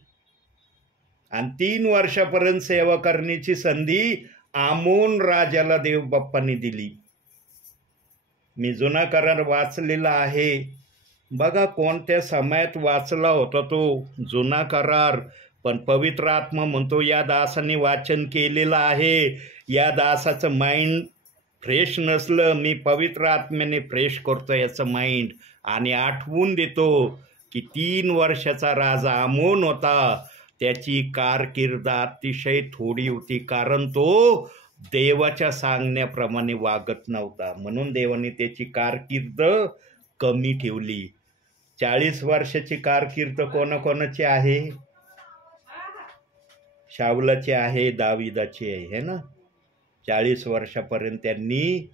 आणि 3 वर्षापर्यंत सेवा करण्याची संधी आमोन राजाला देव बाप्पांनी दिली. मी जुना करार वाचलेला आहे. बघा कोणत्या समयात वाचला होता तो जुना करार, पण पवित्र आत्मा म्हणतो या दासाने वाचन केलेलं आहे. या दासाचं माइंड फ्रेश नसलं, मी पवित्र आत्म्याने फ्रेश करतो याचं माइंड आणि आठवून देतो की 3 वर्षाचा राजा आमोन होता. त्याची कारकीर्द अतिशय थोडी होती, कारण तो देवाच्या सांगण्याप्रमाणे वागत नव्हता. म्हणून देवाने त्याची कारकीर्द कमी ठेवली. 40 वर्षाची कारकीर्द कोणाकोणाची आहे? शाऊलाची आहे, दाविदाची आहे, है ना. 40 वर्षापर्यंत त्यांनी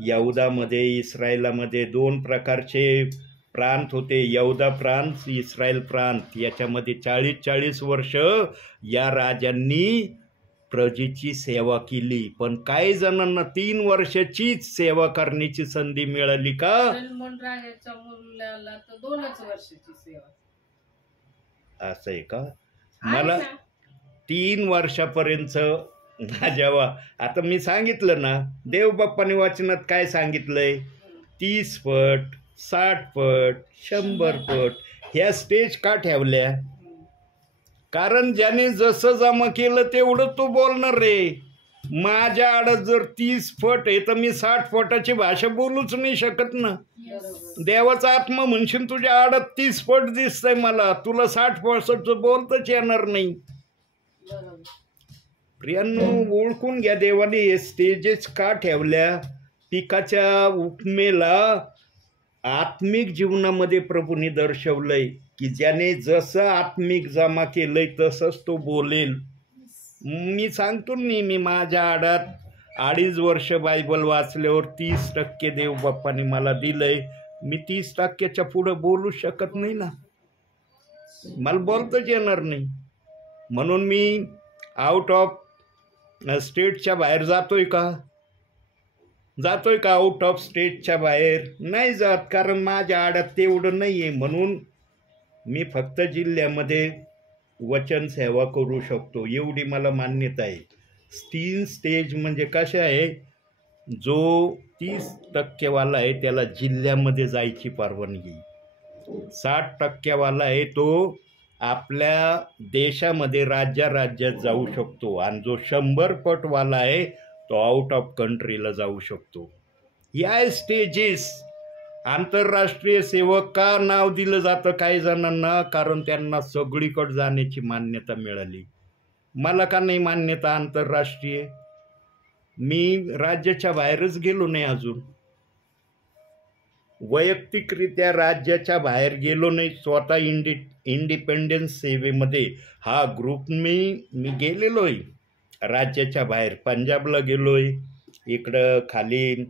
यहुदामध्ये, इस्रायलामध्ये 2 प्रकारचे प्रांत होते, यहुदा प्रांत, इस्रायल प्रांत. याच्यामध्ये 40 वर्ष या राजांनी प्रजेची सेवा केली. पण काही जणांना 3 वर्षाचीच सेवा करण्याची संधी मिळाली का? सलमोन राजाच्या मुलाला तर 2च वर्षाची सेवा. असं आहे का? मला 3 वर्षापर्यंत जेव्हा आता मी सांगितलं ना, देव बाप्पाने वचनात काय सांगितलंय? 30 पट, 60 पट, 100 पट ह्या स्टेज का ठेवल्या? कारण ज्याने जसं जमा केलं तेवढं तो बोलणार रे. माझ्या आडत जर 30 फट आहे तर मी 60 फटाची भाषा बोलूच नाही शकत ना. देवाचा आत्मा म्हणशील तुझ्या आडत 30 फट दिसतंय मला, तुला 60 फटाचं बोलताच येणार नाही. प्रियांनो, ओळखून घ्या देवाने हे स्टेजेस का ठेवल्या. पिकाच्या उपमेला आत्मिक जीवनामध्ये प्रभूने दर्शवलंय की ज्याने जसं आत्मिक जमा केलंय तसंच तो बोलेल. मी सांगतो नेहमी, माझ्या आडात 2.5 वर्ष बायबल वाचल्यावर 30% देव बाप्पाने मला दिलंय. मी 30%च्या पुढं बोलू शकत नाही ना, मला बोलताच येणार नाही. म्हणून मी आउट ऑफ स्टेटच्या बाहेर जातोय का आउट ऑफ स्टेटच्या बाहेर नाही जात, कारण माझ्या आडात तेवढं नाही आहे. म्हणून मी फक्त जिल्ह्यामध्ये वचन सेवा करू शकतो, एवढी मला मान्यता आहे. 3 स्टेज म्हणजे कशा आहे, जो 30% वाला आहे त्याला जिल्ह्यामध्ये जायची परवानगी, 60% वाला आहे तो आपल्या देशामध्ये राज्यात जाऊ शकतो, आणि जो 100 पटवाला आहे तो आउट ऑफ कंट्रीला जाऊ शकतो. या स्टेजेस आंतरराष्ट्रीय सेवक का नाव दिलं जातं काही जणांना? कारण त्यांना सगळीकडे जाण्याची मान्यता मिळाली. मला का नाही मान्यता आंतरराष्ट्रीय? मी राज्याच्या बाहेरच गेलो नाही अजून, वैयक्तिकरित्या राज्याच्या बाहेर गेलो नाही. स्वतः इंडिपेंडन्स सेवेमध्ये हा ग्रुप मी गेलेलो आहे. राज्याच्या बाहेर पंजाबला गेलो आहे, इकडं खाली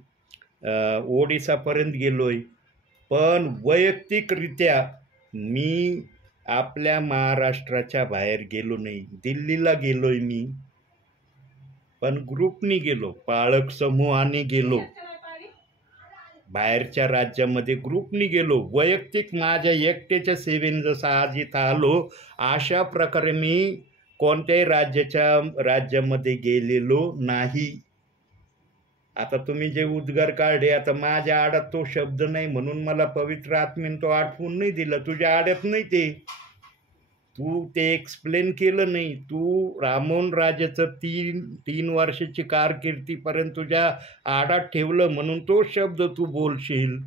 ओडिसापर्यंत गेलो आहे. पण वैयक्तिकरित्या मी आपल्या महाराष्ट्राच्या बाहेर गेलो नाही. दिल्लीला गेलो आहे मी, पण ग्रुपनी गेलो, पाळक समूहाने गेलो. बाहेरच्या राज्यामध्ये ग्रुपनी गेलो. वैयक्तिक माझ्या एकट्याच्या सेवेने जसं आज इथं आलो, अशा प्रकारे मी कोणत्याही राज्यामध्ये गेलेलो नाही. आता तुम्ही जे उद्गार काढले, आता माझ्या आडात तो शब्द नाही म्हणून मला पवित्र आत्म्याने तो आठवून नाही दिला. तुझ्या आड्यात नाही ते, तू ते एक्सप्लेन केलं नाही. तू रामोन राजाचं 3 वर्षाची कारकिर्दीपर्यंत तुझ्या आडात ठेवलं म्हणून तो शब्द तू बोलशील.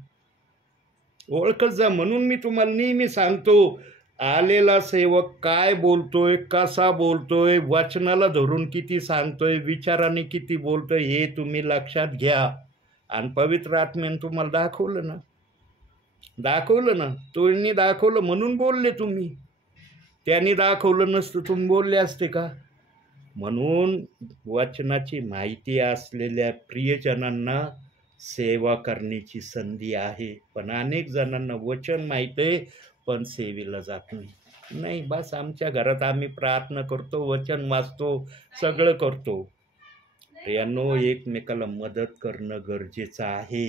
ओळखत जा. म्हणून मी तुम्हाला नेहमी सांगतो, आलेला सेवक काय बोलतोय, कसा बोलतोय, वचनाला धरून किती सांगतोय, विचाराने किती बोलतोय, हे तुम्ही लक्षात घ्या. आणि पवित्र आत्म्याने तुम्हाला दाखवलं ना, तोनी दाखवलं म्हणून बोलले तुम्ही. त्यांनी दाखवलं नसतं तुम्ही बोलले असते का? म्हणून वचनाची माहिती असलेल्या प्रियजनांना सेवा करण्याची संधी आहे. पण अनेक जणांना वचन माहीत आहे पण सेवेला जात नाही. बस आमच्या घरात आम्ही प्रार्थना करतो, वचन वाचतो, सगळं करतो. यांनो, एकमेकाला मदत करणं गरजेचं आहे.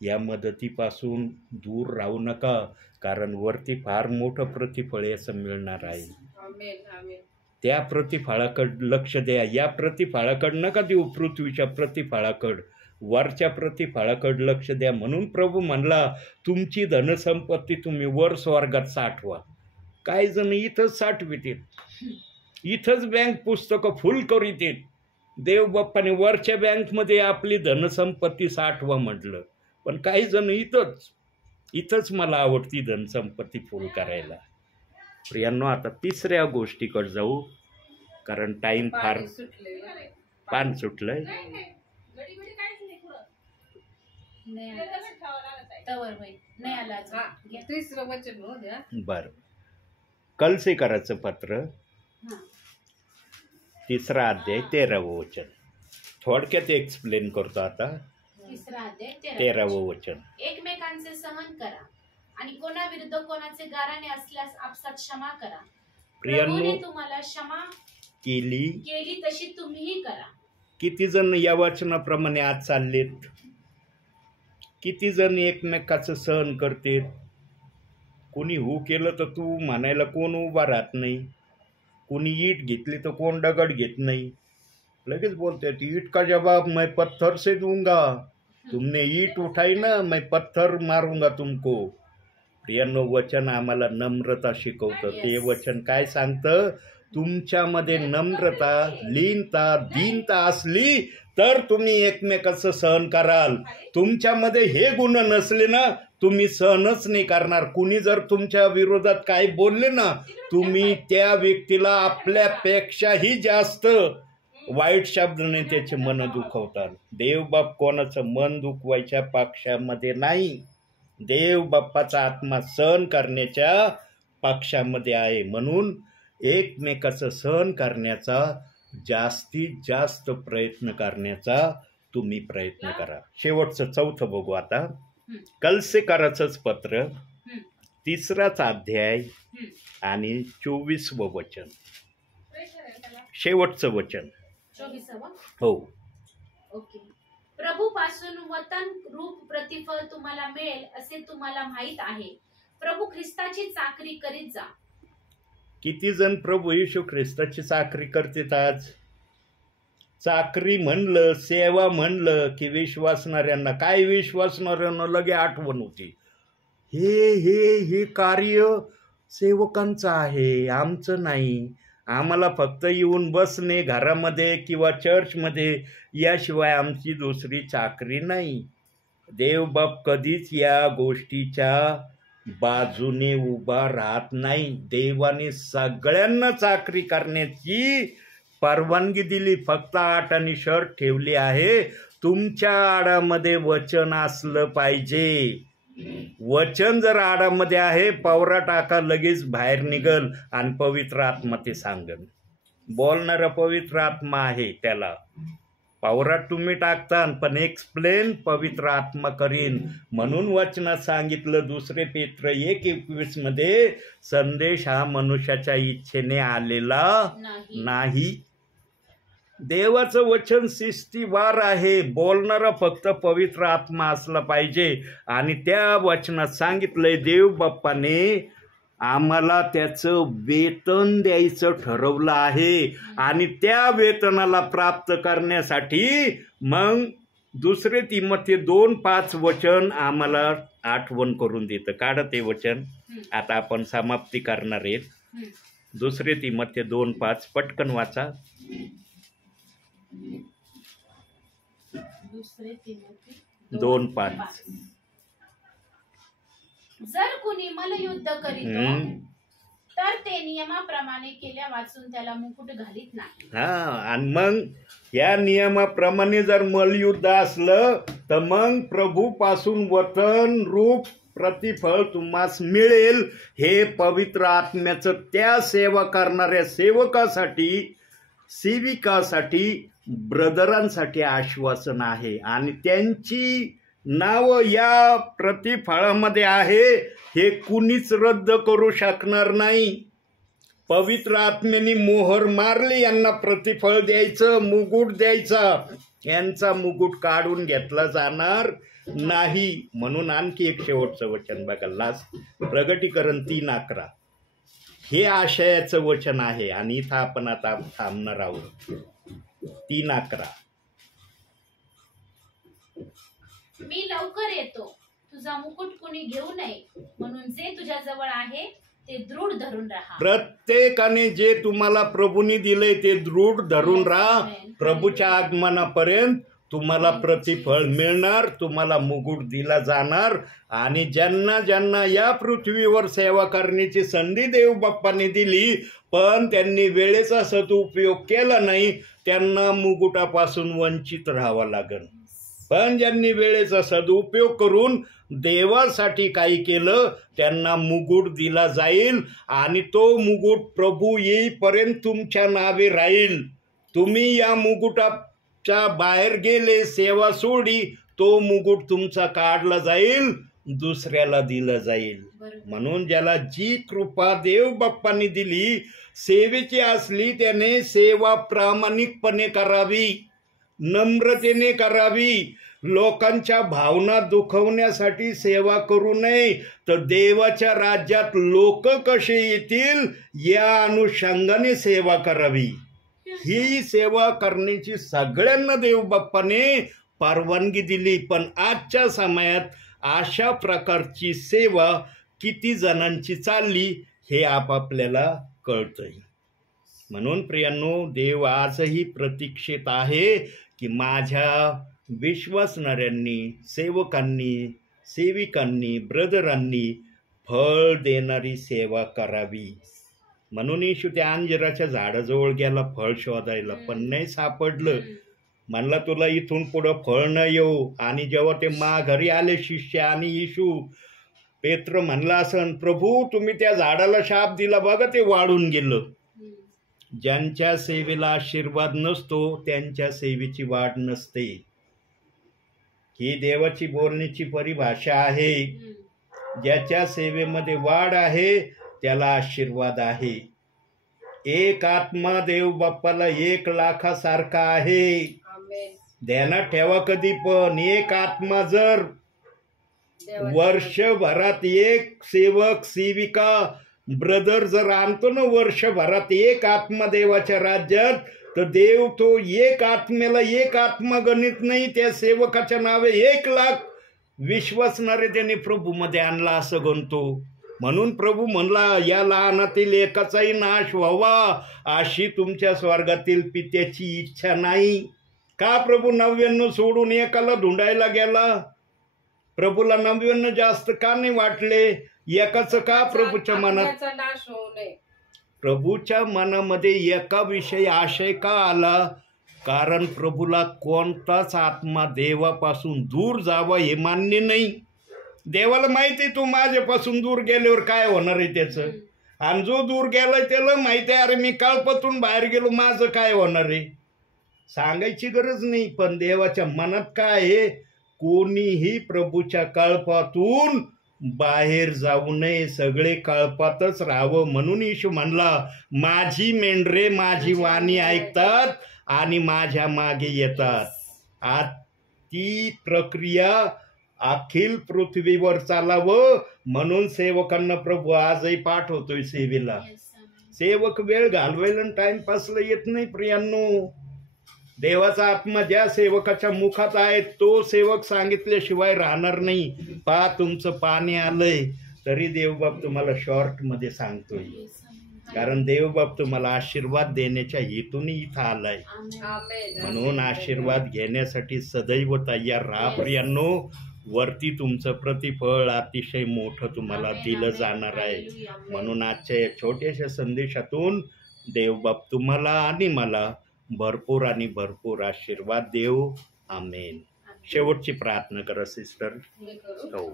या मदतीपासून दूर राहू नका, कारण वरती फार मोठं प्रतिफळ याचं मिळणार आहे. त्या प्रतिफळाकडे लक्ष द्या. या प्रतिफळाकडे नका देऊ, पृथ्वीच्या प्रतिफळाकडे. वरच्या प्रतिफळाकडे लक्ष द्या. म्हणून प्रभू म्हणला तुमची धनसंपत्ती तुम्ही वर स्वर्गात साठवा. काही जण इथंच साठवितील, इथंच बँक पुस्तकं फुल करीत. देव बाप्पाने वरच्या बँकमध्ये आपली धनसंपत्ती साठवा म्हटलं, पण काही जण इथंच मला आवडती धनसंपत्ती फुल करायला. प्रियांनो, आता तिसऱ्या गोष्टीकडे जाऊ, कारण टाईम फार पान सुटलंय. तिसरं वचन हो द्या. बरं, कलसेकराचं पत्र, 3रा अध्याय 13वं वचन. थोडक्यात एक्सप्लेन करतो आता. 3रा अध्याय 13वं वचन. एकमेकांचे सहन करा आणि कोणाविरुद्ध कोणाचे गाराणे असल्यास आपसात क्षमा करा. प्रभूने तुम्हाला क्षमा केली तशी तुम्हीही करा. किती जण या वचनाप्रमाणे आज चाललेत? किती जण एकमेकाचं सहन करते? कोणी हू केलं तर तू म्हणायला कोण उभा राहत नाही. कोणी ईट घेतली तर कोण दगड घेत नाही. लगेच बोलते ईट का जवाब मैं पत्थर से दूंगा, तुमने ईट उठाई ना मैं पत्थर मारूंगा तुमको. प्रियांनो, वचन आम्हाला नम्रता शिकवतं. ते वचन काय सांगतं? तुमच्यामध्ये नम्रता, लीनता, दीनता असली तर तुम्ही एकमेकाचं सहन कराल. तुमच्यामध्ये हे गुण नसले ना, तुम्ही सहनच नाही करणार. कुणी जर तुमच्या विरोधात काही बोलले ना, तुम्ही त्या व्यक्तीला आपल्यापेक्षाही जास्त वाईट शब्दाने त्याचे मन दुखवतात. देवबाप कोणाचं मन दुखवायच्या पक्षामध्ये नाही. देव बाप्पाचा आत्मा सहन करण्याच्या पक्षामध्ये आहे. म्हणून एकमेकाचं सहन करण्याचा जास्तीत जास्त प्रयत्न करण्याचा तुम्ही प्रयत्न करा. शेवटचं 4थं बघू आता. कलसेकराचंच पत्र, 3राच अध्याय आणि 24वं वचन. शेवटचं वचन. 24वं. हो. ओके. प्रभू पासून वतन रूप प्रतिफळ तुम्हाला मिळेल असे तुम्हाला माहित आहे. प्रभू ख्रिस्ताची चाकरी करीत जा. किती जण प्रभू येशू ख्रिस्ताची चाकरी करतात आज? चाकरी म्हणलं, सेवा म्हणलं की विश्वासणाऱ्यांना, काय विश्वासणाऱ्यांना लगे आठवण होती, हे कार्य सेवकांचं आहे, आमचं नाही. आम्हाला फक्त येऊन बसणे घरामध्ये किंवा चर्चमध्ये, याशिवाय आमची दुसरी चाकरी नाही. देवबाप कधीच या गोष्टीच्या बाजूने उभा राहत नाही. देवाने सगळ्यांना चाकरी करण्याची परवानगी दिली, फक्त आट आणि शर्ट ठेवली आहे. तुमच्या आडामध्ये वचन असलं पाहिजे. वचन जर आडामध्ये आहे, पवरा टाका लगेच बाहेर निघल आणि पवित्र आत्मा ते सांगन. बोलणारा पवित्र आत्मा आहे, त्याला पवरात तुम्ही टाकता पण एक्सप्लेन पवित्र आत्मा करीन. म्हणून वचनात सांगितलं 2 पेत्र 1:21 मध्ये, संदेश हा मनुष्याच्या इच्छेने आलेला नाही. देवाचं वचन शिस्तीवार आहे. बोलणारा फक्त पवित्र आत्मा असला पाहिजे. आणि त्या वचनात सांगितलंय देव बाप्पाने आम्हाला त्याचं वेतन द्यायचं ठरवलं आहे. आणि त्या वेतनाला प्राप्त करण्यासाठी मग 2 तिमोथी 2:5 वचन आम्हाला आठवण करून देतं. काढा ते वचन. आता आपण समाप्ती करणार आहेत. 2 तिमोथी 2:5 पटकन वाचा. 2:5. जर कुणी मल्लयुद्ध करीतो तर ते नियमाप्रमाणे केल्या वाचून त्याला मुकुट घालीत नाही. आणि मग या नियमाप्रमाणे जर मल्लयुद्ध असलं तर मग प्रभू पासून वतन रूप प्रतिफळ तुम्हास मिळेल. हे पवित्र आत्म्याचं त्या सेवा करणाऱ्या सेवकासाठी, सेविकासाठी, ब्रदरांसाठी आश्वासन आहे. आणि त्यांची नाव या प्रतिफळामध्ये आहे. हे कुणीच रद्द करू शकणार नाही. पवित्र आत्म्याने मोहर मारली, यांना प्रतिफळ द्यायचं, मुकुट द्यायचा. यांचा मुकुट काढून घेतला जाणार नाही. म्हणून आणखी एक शेवटचं वचन बघा, लास्ट प्रगटीकरण 3:11. हे आशयाचं वचन आहे. आणि इथं आपण आता थांबणार आहोत. 3:11. मी लवकर येतो, तुझा मुकुट कोणी घेऊ नये, म्हणून जे तुझ्या जवळ आहे ते दृढ धरून राहा. प्रत्येकाने जे तुम्हाला प्रभूंनी दिलंय ते दृढ धरून राहा. Amen. प्रभूच्या आगमनापर्यंत तुम्हाला प्रतिफळ मिळणार, तुम्हाला मुकुट दिला जाणार. आणि ज्यांना ज्यांना या पृथ्वीवर सेवा करण्याची संधी देव बाप्पाने दिली पण त्यांनी वेळेचा सदुपयोग केला नाही, त्यांना मुकुटापासून वंचित राहावं लागेल. पण ज्यांनी वेळेचा सदुपयोग करून देवासाठी काही केलं त्यांना मुकुट दिला जाईल. आणि तो मुकुट प्रभू येईपर्यंत तुमच्या नावे राहील. तुम्ही या मुकुटाच्या बाहेर गेले, सेवा सोडली, तो मुकुट तुमचा काढला जाईल, दुसऱ्याला दिलं जाईल. म्हणून ज्याला जी कृपा देव बाप्पांनी दिली सेवेची असली त्याने सेवा प्रामाणिकपणे करावी, नम्रतेने करावी. लोकांच्या भावना दुखवण्यासाठी सेवा करू नये, तर देवाच्या राज्यात लोक कसे येतील या अनुषंगाने सेवा करावी. ही सेवा करण्याची सगळ्यांना देव बाप्पाने परवानगी दिली. पण आजच्या समयात अशा प्रकारची सेवा किती जणांची चालली हे आपापल्याला कळतंय. म्हणून प्रियांनो, देव आजही प्रतीक्षित आहे की माझ्या विश्वासणाऱ्यांनी, सेवकांनी, सेविकांनी, ब्रदरांनी फळ देणारी सेवा करावी. म्हणून येशू त्या अंजिराच्या झाडाजवळ गेला फळ शोधायला, पण नाही सापडलं. म्हणला तुला इथून पुढं फळ न येऊ. आणि जेव्हा ते माघारी आले शिष्य आणि येशू, पेत्र म्हणला असं, प्रभू तुम्ही त्या झाडाला शाप दिला बघा, ते वाढून गेलं. ज्यांच्या सेवेला आशीर्वाद नसतो त्यांच्या सेवेची वाढ नसते. ही देवाची बोलण्याची परिभाषा आहे. ज्याच्या सेवेमध्ये वाढ आहे त्याला आशीर्वाद आहे. एक आत्मा देव बाप्पाला 1 लाखासारखा आहे. ध्यानात ठेवा कधी पण. एक आत्मा जर वर्षभरात एक सेवक सेविका ब्रदर जर आणतो ना वर्षभरात एक आत्मा देवाच्या राज्यात, तर देव तो एक आत्मेला एक आत्मा गणित नाही, त्या सेवकाच्या नावे 1 लाख विश्वासणारे त्याने प्रभूमध्ये आणला असं गणतो. म्हणून प्रभू म्हणला या लहानातील एकाचाही नाश व्हावा अशी तुमच्या स्वर्गातील पित्याची इच्छा नाही. का प्रभू 99 सोडून एकाला ढूंढायला गेला? प्रभूला 99 जास्त का नाही वाटले? एकाचं का प्रभूच्या मनात नाश होऊ नये? प्रभूच्या मनामध्ये एकाविषयी आशय का आला? कारण प्रभूला कोणताच आत्मा देवापासून दूर जावा हे मान्य नाही. देवाला माहिती आहे तू माझ्यापासून दूर गेल्यावर काय होणार आहे त्याचं. आणि जो दूर गेलाय त्याला माहिती आहे अरे मी कळपातून बाहेर गेलो माझं काय होणार आहे. सांगायची गरज नाही. पण देवाच्या मनात काय आहे, कोणीही प्रभूच्या कळपातून बाहेर जाऊ नये, सगळे कळपातच राहावं. म्हणून येशू म्हणला माझी मेंढरे माझी वाणी ऐकतात आणि माझ्या मागे येतात. आज ती प्रक्रिया अखिल पृथ्वीवर चालावं म्हणून सेवकांना प्रभू आजही पाठवतोय सेवेला. सेवक वेळ घालवायला टाइमपासला येत नाही प्रियांनो. देवाचा आत्मा ज्या सेवकाच्या मुखात आहे तो सेवक सांगितल्याशिवाय राहणार नाही. पा तुमचं पाणी आलंय तरी देवबाप तुम्हाला शॉर्टमध्ये सांगतोय. कारण देवबाप तुम्हाला आशीर्वाद देण्याच्या हेतूने इथं आलाय. म्हणून आशीर्वाद घेण्यासाठी सदैव तयार राहा प्रियांनो. वरती तुमचं प्रतिफळ अतिशय मोठं तुम्हाला दिलं जाणार आहे. म्हणून आजच्या या छोट्याशा संदेशातून देवबाप तुम्हाला आणि मला भरपूर आणि भरपूर आशीर्वाद देव. आमेन. शेवटची प्रार्थना करा सिस्टर. हो.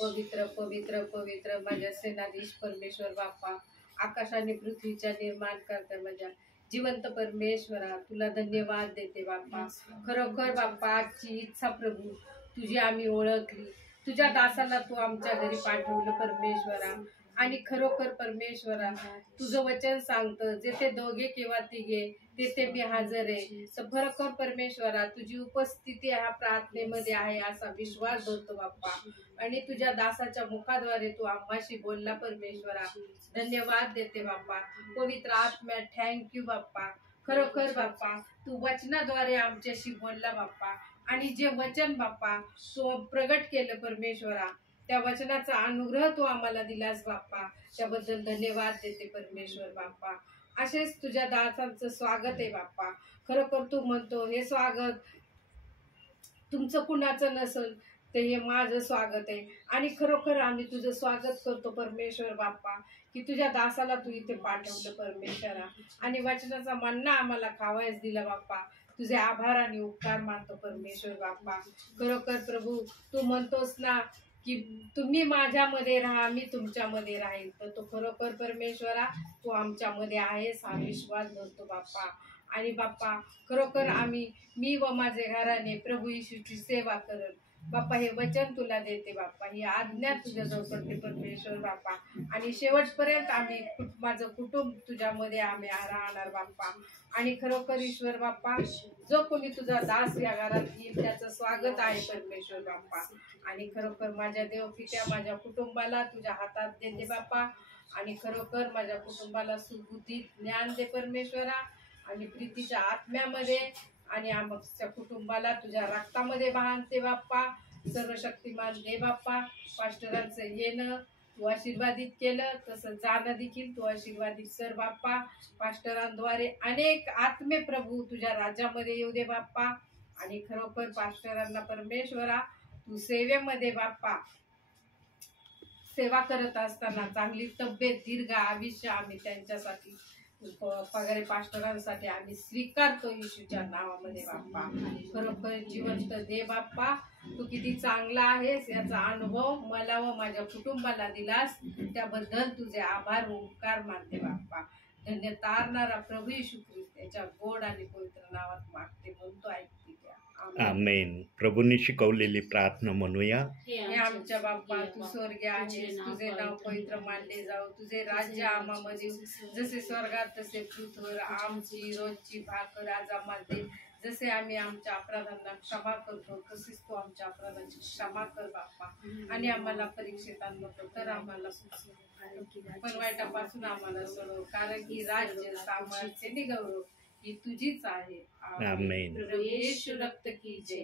पवित्र पवित्र पवित्र माझ्या सेनाधीश परमेश्वर बाप्पा, आकाश आणि पृथ्वीच्या निर्माण करता माझ्या जिवंत परमेश्वरा, तुला धन्यवाद देते बाप्पा. खरोखर बाप्पा आजची इच्छा प्रभू तुझी आम्ही ओळखली. तुझ्या दासाला तू आमच्या घरी पाठवलं परमेश्वरा. आणि खरोखर परमेश्वरा तुझं वचन सांगतं जेथे 2 किंवा 3 तेथे मी हजर आहे. तर खरोखर परमेश्वरा तुझी उपस्थिती ह्या प्रार्थनेमध्ये आहे असा विश्वास धरतो बाप्पा. आणि तुझ्या दासाच्या मुखाद्वारे तू आम्हाशी बोलला परमेश्वरा. धन्यवाद देते बाप्पा. पवित्र आत्म्या थँक्यू बाप्पा. खरोखर बाप्पा तू वचनाद्वारे आमच्याशी बोलला बाप्पा. आणि जे वचन बाप्पा तू प्रगट केलं परमेश्वरा, त्या वचनाचा अनुग्रह तू आम्हाला दिलास बाप्पा, त्याबद्दल धन्यवाद देते परमेश्वर बाप्पा. असेच तुझ्या दासांचं स्वागत आहे बाप्पा. खरोखर तू म्हणतो हे स्वागत तुमचं कुणाचं नसेल ते हे माझं स्वागत आहे. आणि खरोखर आम्ही तुझं स्वागत करतो परमेश्वर बाप्पा, की तुझ्या दासाला तू इथे पाठवलं परमेश्वरा, आणि वचनाचा मन्ना आम्हाला खावायच दिला बाप्पा. तुझे आभार आणि उपकार मानतो परमेश्वर बाप्पा. खरोखर प्रभू तू म्हणतोस ना की तुम्ही माझ्यामध्ये राहा, मी तुमच्यामध्ये राहील. तर तो खरोखर परमेश्वरा तू आमच्यामध्ये आहेस हा विश्वास धरतो बाप्पा. आणि बाप्पा खरोखर मी व माझे घराने प्रभू येशूची सेवा करत बाप्पा. हे वचन तुला देते बाप्पा, ही आज्ञा तुझ्याजवळ करते परमेश्वर बाप्पा. आणि शेवटपर्यंत माझं कुटुंब तुझ्यामध्ये आम्ही राहणार बाप्पा. आणि खरोखर ईश्वर बाप्पा, जो कोणी तुझा दास या घरात येईल त्याचं स्वागत आहे परमेश्वर बाप्पा. आणि खरोखर माझ्या देवपित्या माझ्या कुटुंबाला तुझ्या हातात देते बाप्पा. आणि खरोखर माझ्या कुटुंबाला सुबुद्धी ज्ञान दे परमेश्वरा, आणि प्रीतीच्या आत्म्यामध्ये, आणि आमच्या कुटुंबाला तुझ्या रक्तामध्ये बांधते बाप्पा. सर्वशक्तिमान दे बाप्पा. पास्टरांचं येणं तू आशीर्वादित केलं, तसं जाणं देखील तू आशीर्वादित कर बाप्पा. पास्टरांद्वारे अनेक आत्मे प्रभू तुझ्या राज्यामध्ये येऊ दे बाप्पा. आणि खरोखर पास्टरांना परमेश्वरा तू सेवेमध्ये बाप्पा सेवा करत असताना चांगली तब्येत, दीर्घ आयुष्य आम्ही त्यांच्यासाठी पगारे पास्टरांसाठी आम्ही स्वीकारतो येशूच्या नावामध्ये बाप्पा. खरोखर जिवंत दे बाप्पा. तू किती चांगला आहेस याचा अनुभव मला व माझ्या कुटुंबाला दिलास, त्याबद्दल तुझे आभार व उपकार मानते बाप्पा. धन्य तारणारा प्रभू येशू ख्रिस्त याच्या गोड आणि पवित्र नावात मागते, म्हणतो ऐकते द्या. आमेन. प्रभूंनी शिकवलेली प्रार्थना म्हणूया. हे आमच्या बाप्पा तू स्वर्गीय आहेस, तुझे नाव पवित्र मानले जाऊ, तुझे राज्य आम्हामध्ये जसे स्वर्गात तसे पृथ्वीवर. आमची रोजची भाकर आज आम्हाला दे, जसे आम्ही आमच्या अपराधांना क्षमा करतो तसेच तू आमच्या अपराधांची क्षमा कर बाप्पा. आणि आम्हाला परीक्षेत आण नको तर आम्हाला पण वाईटापासून आम्हाला सोडव, कारण की राज्य, सामर्थ्य आणि गौरव ही तुझीच आहे. आमेन. प्रभु येशू रक्त की जय,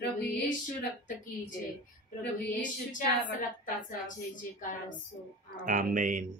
प्रभु येशू रक्त की जय, प्रभु येशूच्या रक्ताचा जय जयकार असो. आमेन.